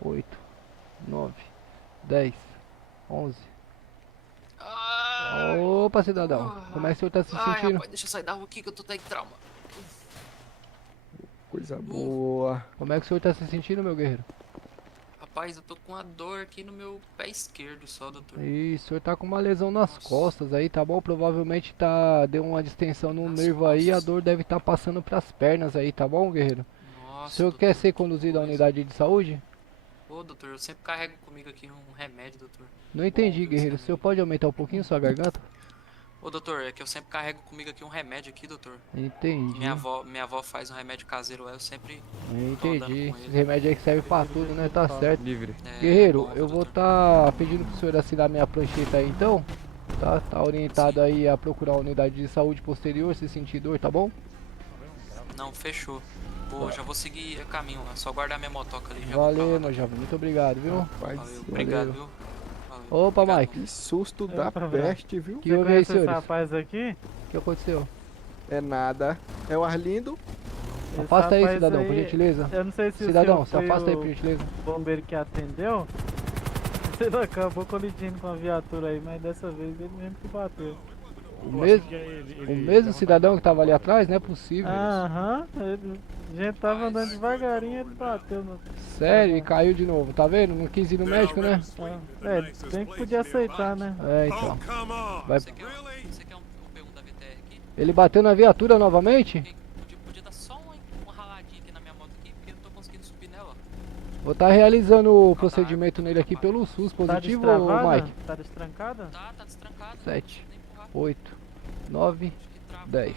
8, 9, 10, 11. Opa, cidadão, como é que o senhor tá se sentindo? Rapaz, deixa eu sair da rua aqui que eu tô até em trauma. Coisa boa. Como é que o senhor tá se sentindo, meu guerreiro? Rapaz, eu tô com uma dor aqui no meu pé esquerdo só, doutor. Isso, o senhor tá com uma lesão nas costas aí, tá bom? Provavelmente deu uma distensão no nervo aí, a dor deve estar passando pras pernas aí, tá bom, guerreiro? Nossa, O senhor quer ser conduzido à unidade de saúde? Ô, doutor, eu sempre carrego comigo aqui um remédio, doutor. Não entendi, guerreiro. O senhor pode aumentar um pouquinho sua garganta? Ô, doutor, é que eu sempre carrego comigo aqui um remédio aqui, doutor. Entendi. Minha avó faz um remédio caseiro, aí eu sempre Entendi. Esse remédio aí que serve pra tudo, né? Tá certo. Livre. Guerreiro, eu vou estar pedindo pro senhor assinar minha prancheta aí então. Tá? Tá orientado aí a procurar a unidade de saúde posterior, se sentir dor, tá bom? Não, fechou. Já vou seguir o caminho lá, só guardar minha motoca ali. Já Valeu, meu jovem. Muito obrigado, viu? Valeu, obrigado, viu? Opa, Mike. Que susto da peste, viu? Que houve aí, senhores? rapaz aqui? O que aconteceu? É nada. É o Arlindo? Afasta aí, cidadão, por gentileza. Eu não sei se Cidadão, o se senhor foi afasta aí, o por gentileza. bombeiro que atendeu. Você não acabou colidindo com a viatura aí, mas dessa vez ele mesmo que bateu. O mesmo cidadão que tava ali atrás? Não é possível. Aham, a gente tava andando devagarinho e ele bateu no... Sério? E caiu de novo, tá vendo? Não quis ir no médico, né? É, bem que podia aceitar, né? É, então. Vai... Ele bateu na viatura novamente? Podia dar só uma raladinha aqui na minha moto aqui, porque eu não tô conseguindo subir nela. Vou estar realizando o procedimento nele aqui pelo SUS. Positivo, destravada? Mike? Tá destrancada? Tá destrancada. 7, 8, 9, 10.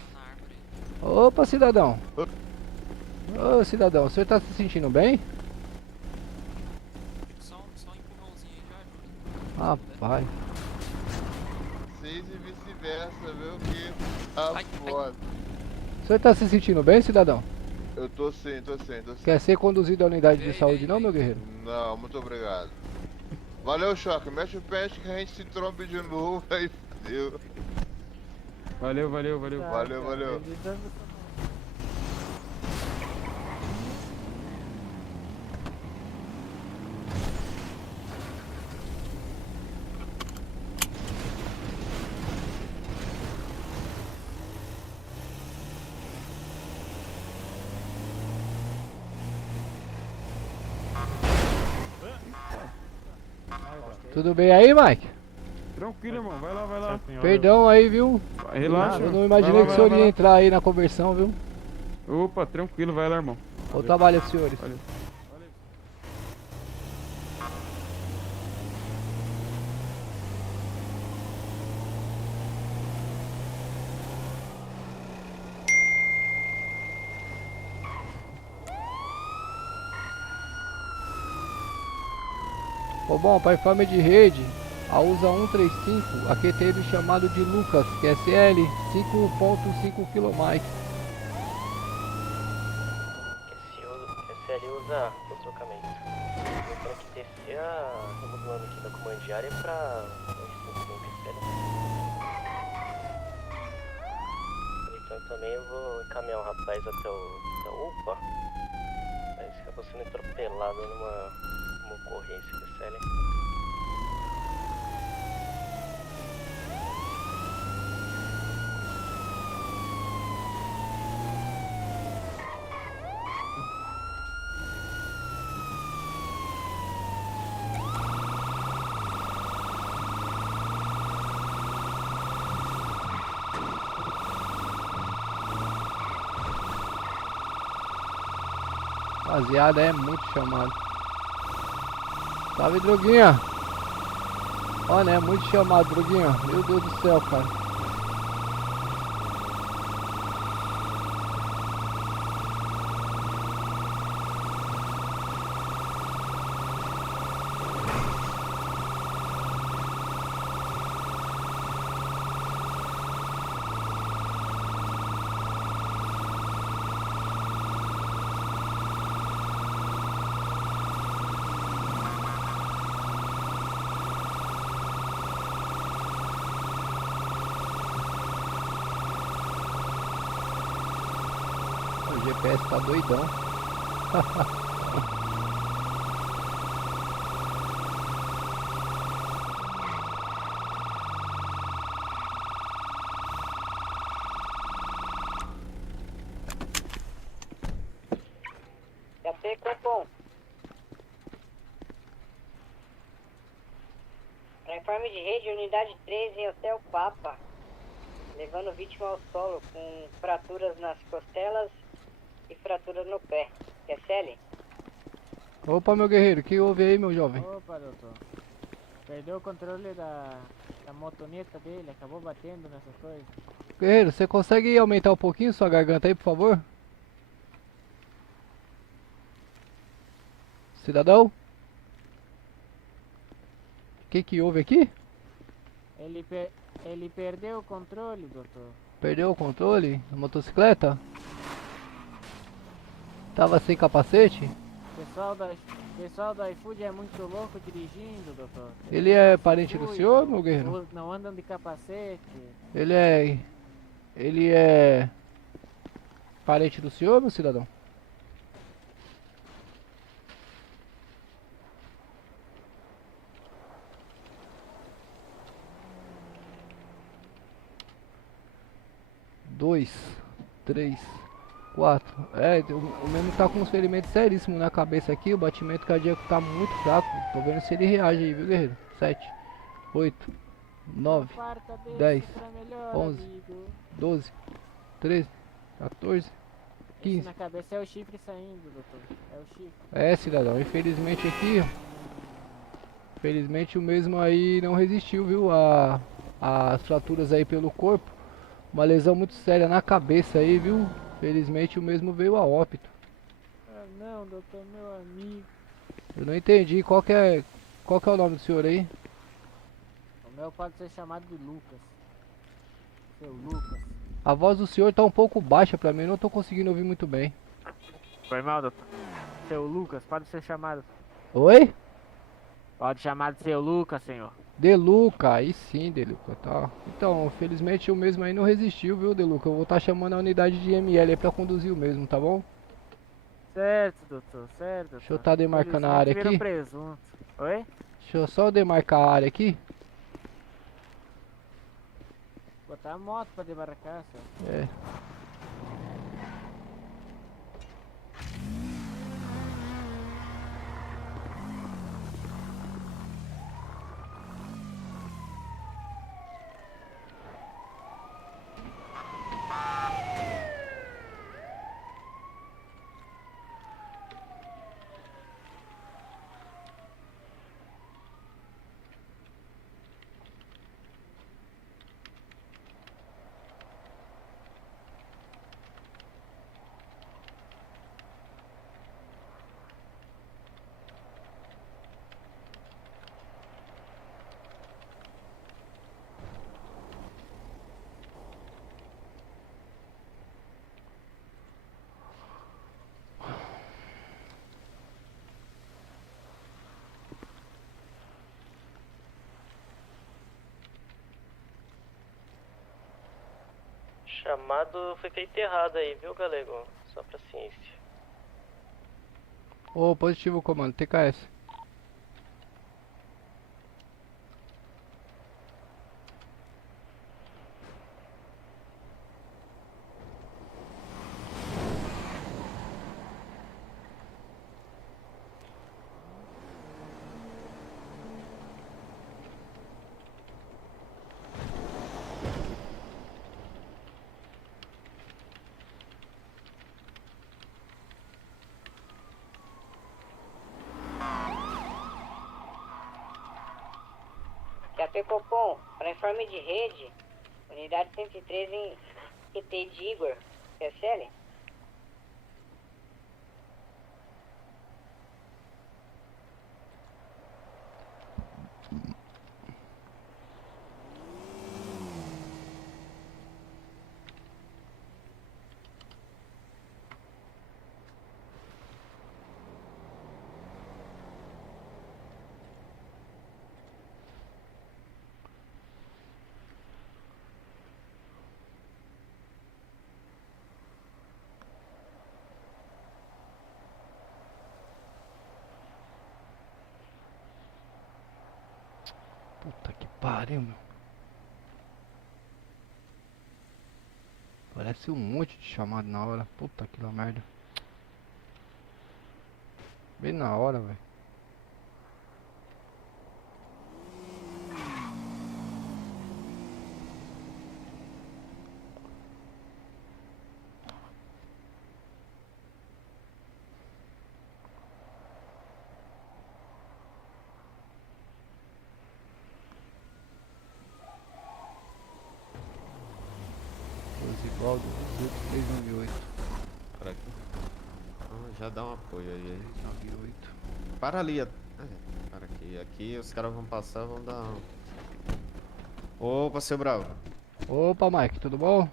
Opa, cidadão. Ô, cidadão, o senhor tá se sentindo bem? Só um empurrãozinho aí já ajuda. Rapaz. Vocês e vice-versa, viu? Que tá foda. O senhor tá se sentindo bem, cidadão? Eu tô sim. Quer ser conduzido à unidade de saúde não, meu guerreiro? Não, muito obrigado. Valeu, Choque. Mexe o pé que a gente se trombe de novo, aí fodeu. Valeu, valeu, valeu. Valeu, valeu. Tudo bem aí, Mike? Tranquilo, irmão. Vai lá, vai lá. Perdão aí, viu? Relaxa. Eu não imaginei Vai lá, que o vai senhor lá, ia vai lá. entrar aí na conversão, viu? Opa, tranquilo, vai lá, irmão. Bom trabalho, senhores. Valeu. Ô, bom, para informe de rede, a USA 135, aqui teve chamado de Lucas, QSL 5.5 km. QSL usa o trocamento. Lembrando que TC remodulando aqui da comandiária pra 155 QSL. Então também eu vou encaminhar o rapaz até o UPA. Mas acabou sendo atropelado numa ocorrência QSL. Rapaziada, é muito chamado. Salve, Droguinha. Olha, é muito chamado, Droguinha. Meu Deus do céu, cara. O GPS tá doidão. Até Copom. Para informe de rede, unidade 13 em Hotel Papa. Levando vítima ao solo com fraturas nas costelas e fraturas no pé. QSL? Opa, meu guerreiro, o que houve aí, meu jovem? Opa, doutor. Perdeu o controle da motoneta dele, acabou batendo nessas coisas. Guerreiro, você consegue aumentar um pouquinho sua garganta aí, por favor? Cidadão? O que houve aqui? Ele perdeu o controle, doutor. Perdeu o controle? A motocicleta? Tava sem capacete? Pessoal da iFood é muito louco dirigindo, doutor. Ele é parente do senhor, meu guerreiro? Não andam de capacete. Ele é parente do senhor, meu cidadão? Dois, 3, 4. O mesmo tá com uns ferimentos seríssimos na cabeça aqui. O batimento cardíaco tá muito fraco. Tô vendo se ele reage aí, viu, guerreiro? 7, 8, 9, 10, 11, 12, 13, 14, 15. Esse na cabeça é o chifre saindo, doutor. É o chifre. É, cidadão. Infelizmente aqui, infelizmente o mesmo aí não resistiu, viu? As fraturas aí pelo corpo. Uma lesão muito séria na cabeça aí, viu? Felizmente o mesmo veio a óbito. Ah, não, doutor, meu amigo. Eu não entendi. Qual que é o nome do senhor aí? O meu pode ser chamado de Lucas. Seu Lucas. A voz do senhor tá um pouco baixa pra mim. Não tô conseguindo ouvir muito bem. Foi mal, doutor. Seu Lucas, pode ser chamado. Oi? Pode chamar de seu Lucas, senhor. Deluca, aí sim, Deluca, tá. Então, felizmente o mesmo aí não resistiu, viu, Deluca? Eu vou estar chamando a unidade de ML aí pra conduzir o mesmo, tá bom? Certo, doutor, certo. Doutor. Deixa eu estar demarcando a área Felizmente aqui. vira presunto. Oi? Deixa eu só demarcar a área aqui. Botar a moto pra demarcar, senhor. É. Chamado foi feito errado aí, viu, Galego? Só pra ciência. Ô, positivo, comando, TKS. QAP Copom, para informe de rede, unidade 103 em QT de Igor, PSL? Puta que pariu, meu. Parece um monte de chamado na hora. Puta que lá merda. Bem na hora, velho. Igual do 398. Para aqui. Já dá um apoio aí. 98. Para ali. Para aqui. Aqui os caras vão passar, vão dar um... Opa, seu Bravo. Opa, Mike, tudo bom?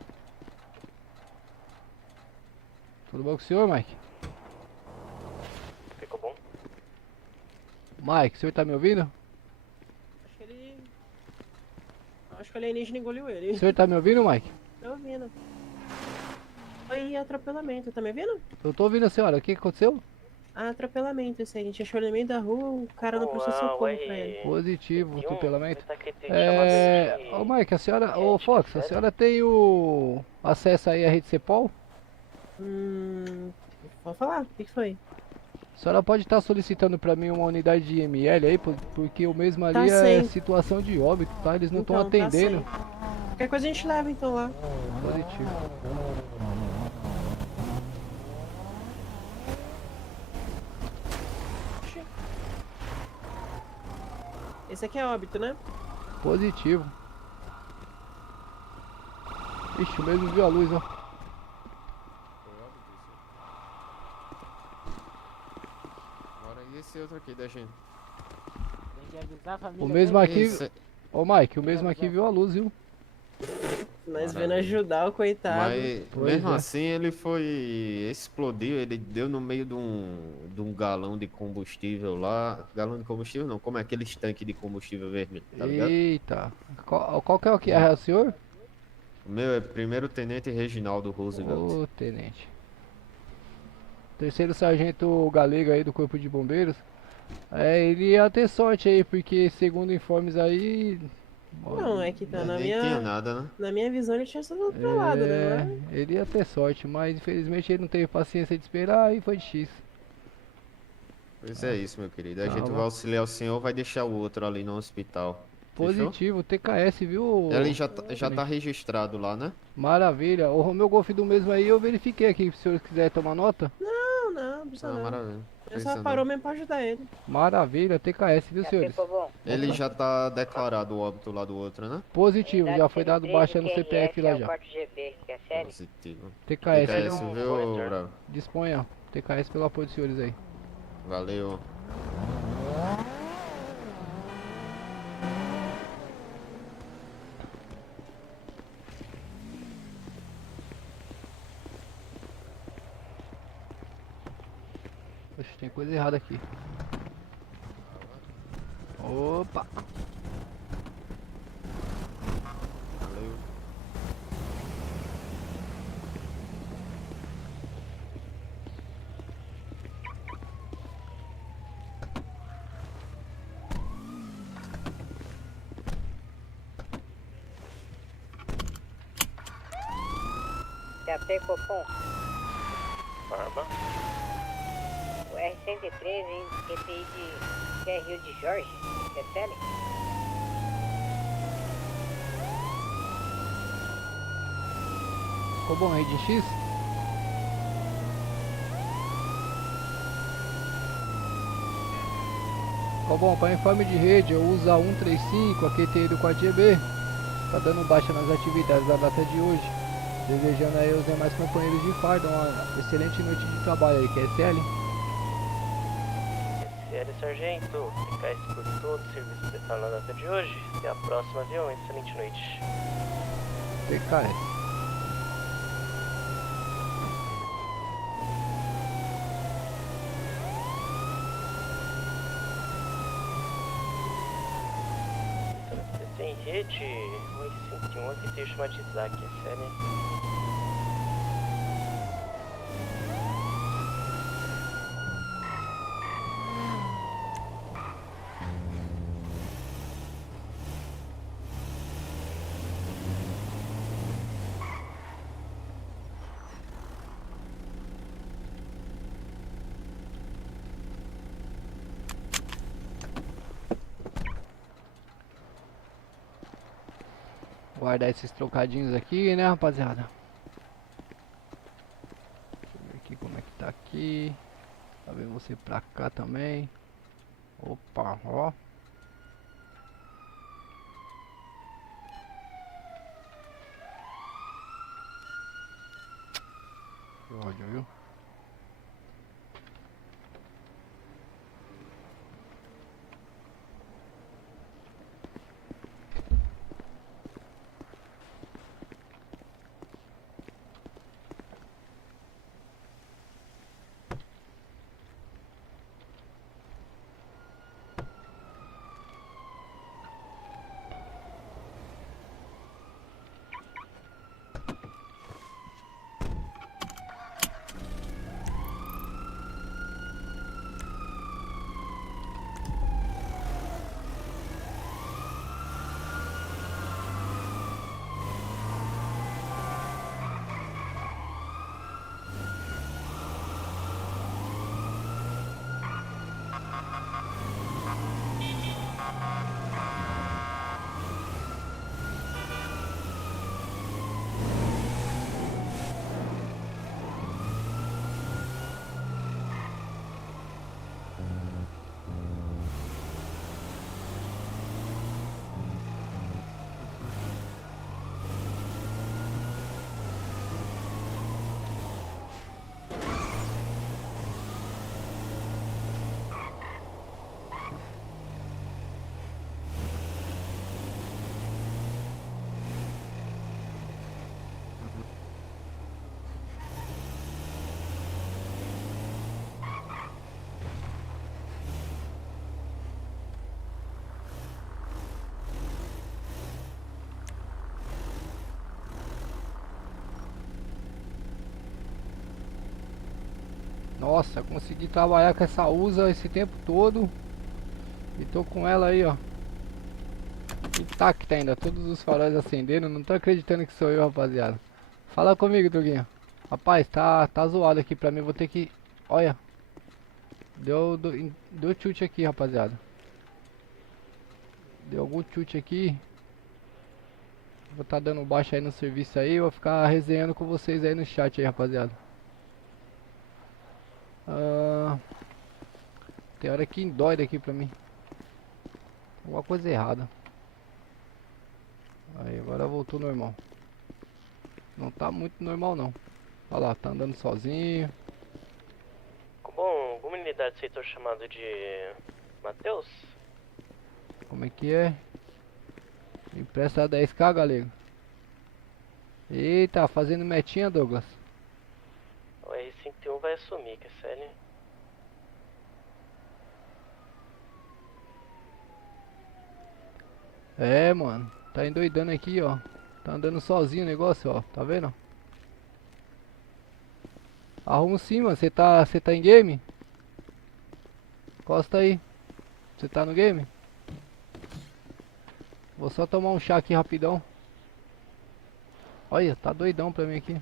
Tudo bom com o senhor, Mike? Ficou bom? Mike, o senhor tá me ouvindo? Acho que o alienígena engoliu ele. O senhor tá me ouvindo, Mike? Tô ouvindo. Foi atropelamento, tá me ouvindo? Eu tô ouvindo a senhora, o que aconteceu? Atropelamento, isso aí. A gente achou ele no meio da rua, o cara não prestou socorro pra ele. Positivo, atropelamento. É... Ô Mike, a senhora, ô Fox, a senhora tem o acesso aí à rede CEPOL? Pode falar, o que foi? A senhora pode estar solicitando pra mim uma unidade de ML aí, porque o mesmo ali Tá é sem. situação de óbito, tá? Eles não estão Então, tá atendendo. Qualquer coisa a gente leva então lá. Positivo. Esse aqui é óbito, né? Positivo. Ixi, o mesmo viu a luz, ó. Agora e esse outro aqui da gente? Tem que avisar a família. O mesmo aqui. Esse- Ô Mike, o mesmo aqui viu a luz, viu? Nós vendo ajudar o coitado. Mas mesmo assim ele explodiu, ele deu no meio de um galão de combustível lá. Galão de combustível não, como é aqueles tanques de combustível vermelho, tá ligado? Eita. Qual que é o senhor? O meu é primeiro tenente Reginaldo Roosevelt. Ô, tenente. Terceiro sargento Galego aí do Corpo de Bombeiros. Ele ia ter sorte aí, porque segundo informes aí... Não, é que tá na Nem minha... tinha nada, né? Na minha visão ele tinha sido atropelado, né? Ele ia ter sorte, mas infelizmente ele não teve paciência de esperar e foi de X. Pois é isso, meu querido. A Tá gente bom. vai auxiliar o senhor, vai deixar o outro ali no hospital. Fechou? Positivo, TKS, viu? Ele já tá registrado lá, né? Maravilha. O meu Golf do mesmo aí eu verifiquei aqui, se o senhor quiser tomar nota. Não precisa não. Maravilha. Eu só parou mesmo pra ajudar ele. Maravilha, TKS, viu, senhores? Ele já tá declarado o óbito lá do outro, né? Positivo, já foi dado baixa no CPF lá já. Positivo. TKS, viu, Bravo? Disponha. TKS pelo apoio dos senhores aí. Valeu. Poxa, tem coisa errada aqui. Opa! Valeu. CAP Copom. Barba. O R-103 em EPI de Rio de Jorge. Recebe? Ficou bom aí de X? Ficou bom, para informe de rede eu uso a 135, a QTI do 4GB. Tá dando baixa nas atividades da data de hoje. Desejando aí aos demais companheiros de farda uma excelente noite de trabalho aí, que é SL. SL Sargento, TKS por todo o serviço prestado na data de hoje. Até a próxima, viu? Uma excelente noite. TKS. Sem rede, 151 aqui tem o chamado de Isaac, SL. Guardar esses trocadinhos aqui, né, rapaziada? Deixa eu ver aqui como é que tá aqui. Tá vendo você pra cá também. Opa, ó. Que ódio, viu? Nossa, consegui trabalhar com essa USA esse tempo todo. E tô com ela aí, ó. Intacta ainda, todos os faróis acendendo. Não tô acreditando que sou eu, rapaziada. Fala comigo, Doguinho. Rapaz, tá zoado aqui pra mim. Vou ter que... Olha. Deu chute aqui, rapaziada. Deu algum chute aqui. Vou tá dando baixo aí no serviço aí. Vou ficar resenhando com vocês aí no chat aí, rapaziada. Tem hora que dói daqui pra mim. Alguma coisa errada. Aí, agora voltou normal. Não tá muito normal não. Olha lá, tá andando sozinho. Bom, alguma unidade aceitou o chamado de Matheus? Como é que é? Empresta 10k, galego. Eita, fazendo metinha, Douglas. O R51 vai assumir, que é sério. É, mano. Tá endoidando aqui, ó. Tá andando sozinho o negócio, ó. Tá vendo? Arruma sim, mano. Você tá em game? Encosta aí. Você tá no game? Vou só tomar um chá aqui rapidão. Olha, tá doidão pra mim aqui. Tem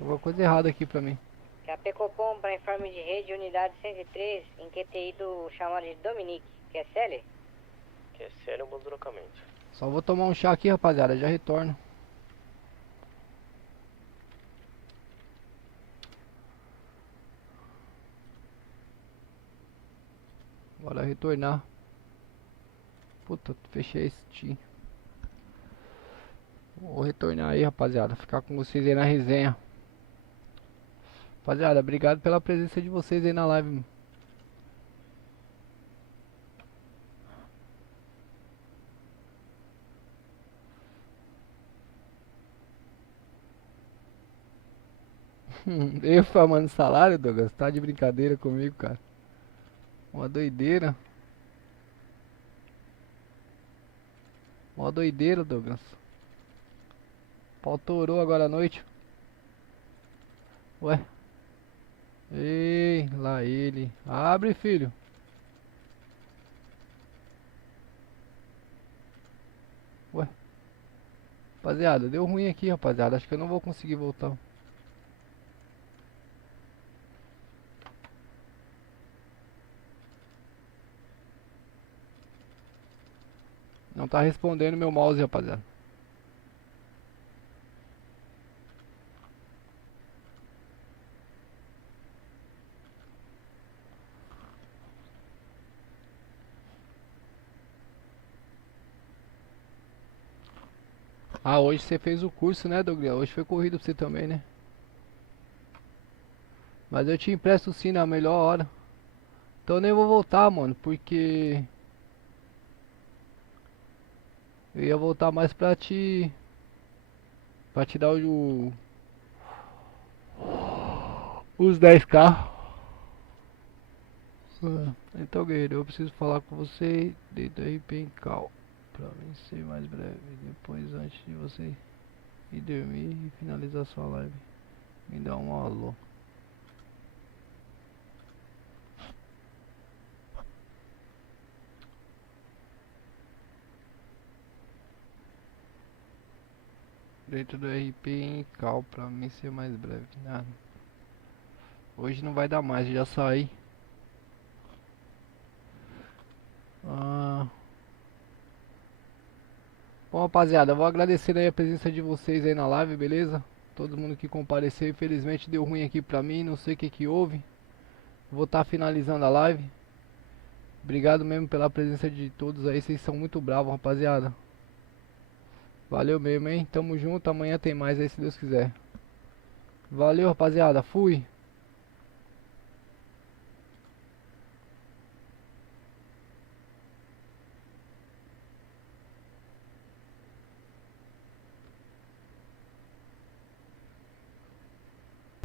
alguma coisa errada aqui pra mim. KP Copom para informe de rede, unidade 103, em QTI do chamado de Dominique. QSL? QSL é um bom deslocamento. Só vou tomar um chá aqui, rapaziada. Já retorno. Bora retornar. Puta, fechei esse Steam. Vou retornar aí, rapaziada. Ficar com vocês aí na resenha. Rapaziada, obrigado pela presença de vocês aí na live. Eu farmando salário, Douglas? Tá de brincadeira comigo, cara. Uma doideira. Uma doideira, Douglas. Pau torou agora à noite. Ué. Ei, lá ele. Abre, filho. Ué. Rapaziada, deu ruim aqui, rapaziada. Acho que eu não vou conseguir voltar. Não tá respondendo meu mouse, rapaziada. Ah, hoje você fez o curso, né, Douglas? Hoje foi corrido pra você também, né? Mas eu te empresto sim na melhor hora. Então eu nem vou voltar, mano, porque... eu ia voltar mais pra te dar os 10k. Então, guerreiro, eu preciso falar com você dentro do RP em cal. Pra mim ser mais breve. Depois, antes de você ir dormir e finalizar sua live, me dá um alô. Dentro do RP em cal, pra mim ser mais breve. Nada. Hoje não vai dar mais, já saí. Bom, rapaziada, eu vou agradecer aí a presença de vocês aí na live, beleza? Todo mundo que compareceu. Infelizmente deu ruim aqui pra mim, não sei o que houve. Vou estar finalizando a live. Obrigado mesmo pela presença de todos aí, vocês são muito bravos, rapaziada. Valeu mesmo, hein? Tamo junto, amanhã tem mais aí se Deus quiser. Valeu, rapaziada, fui.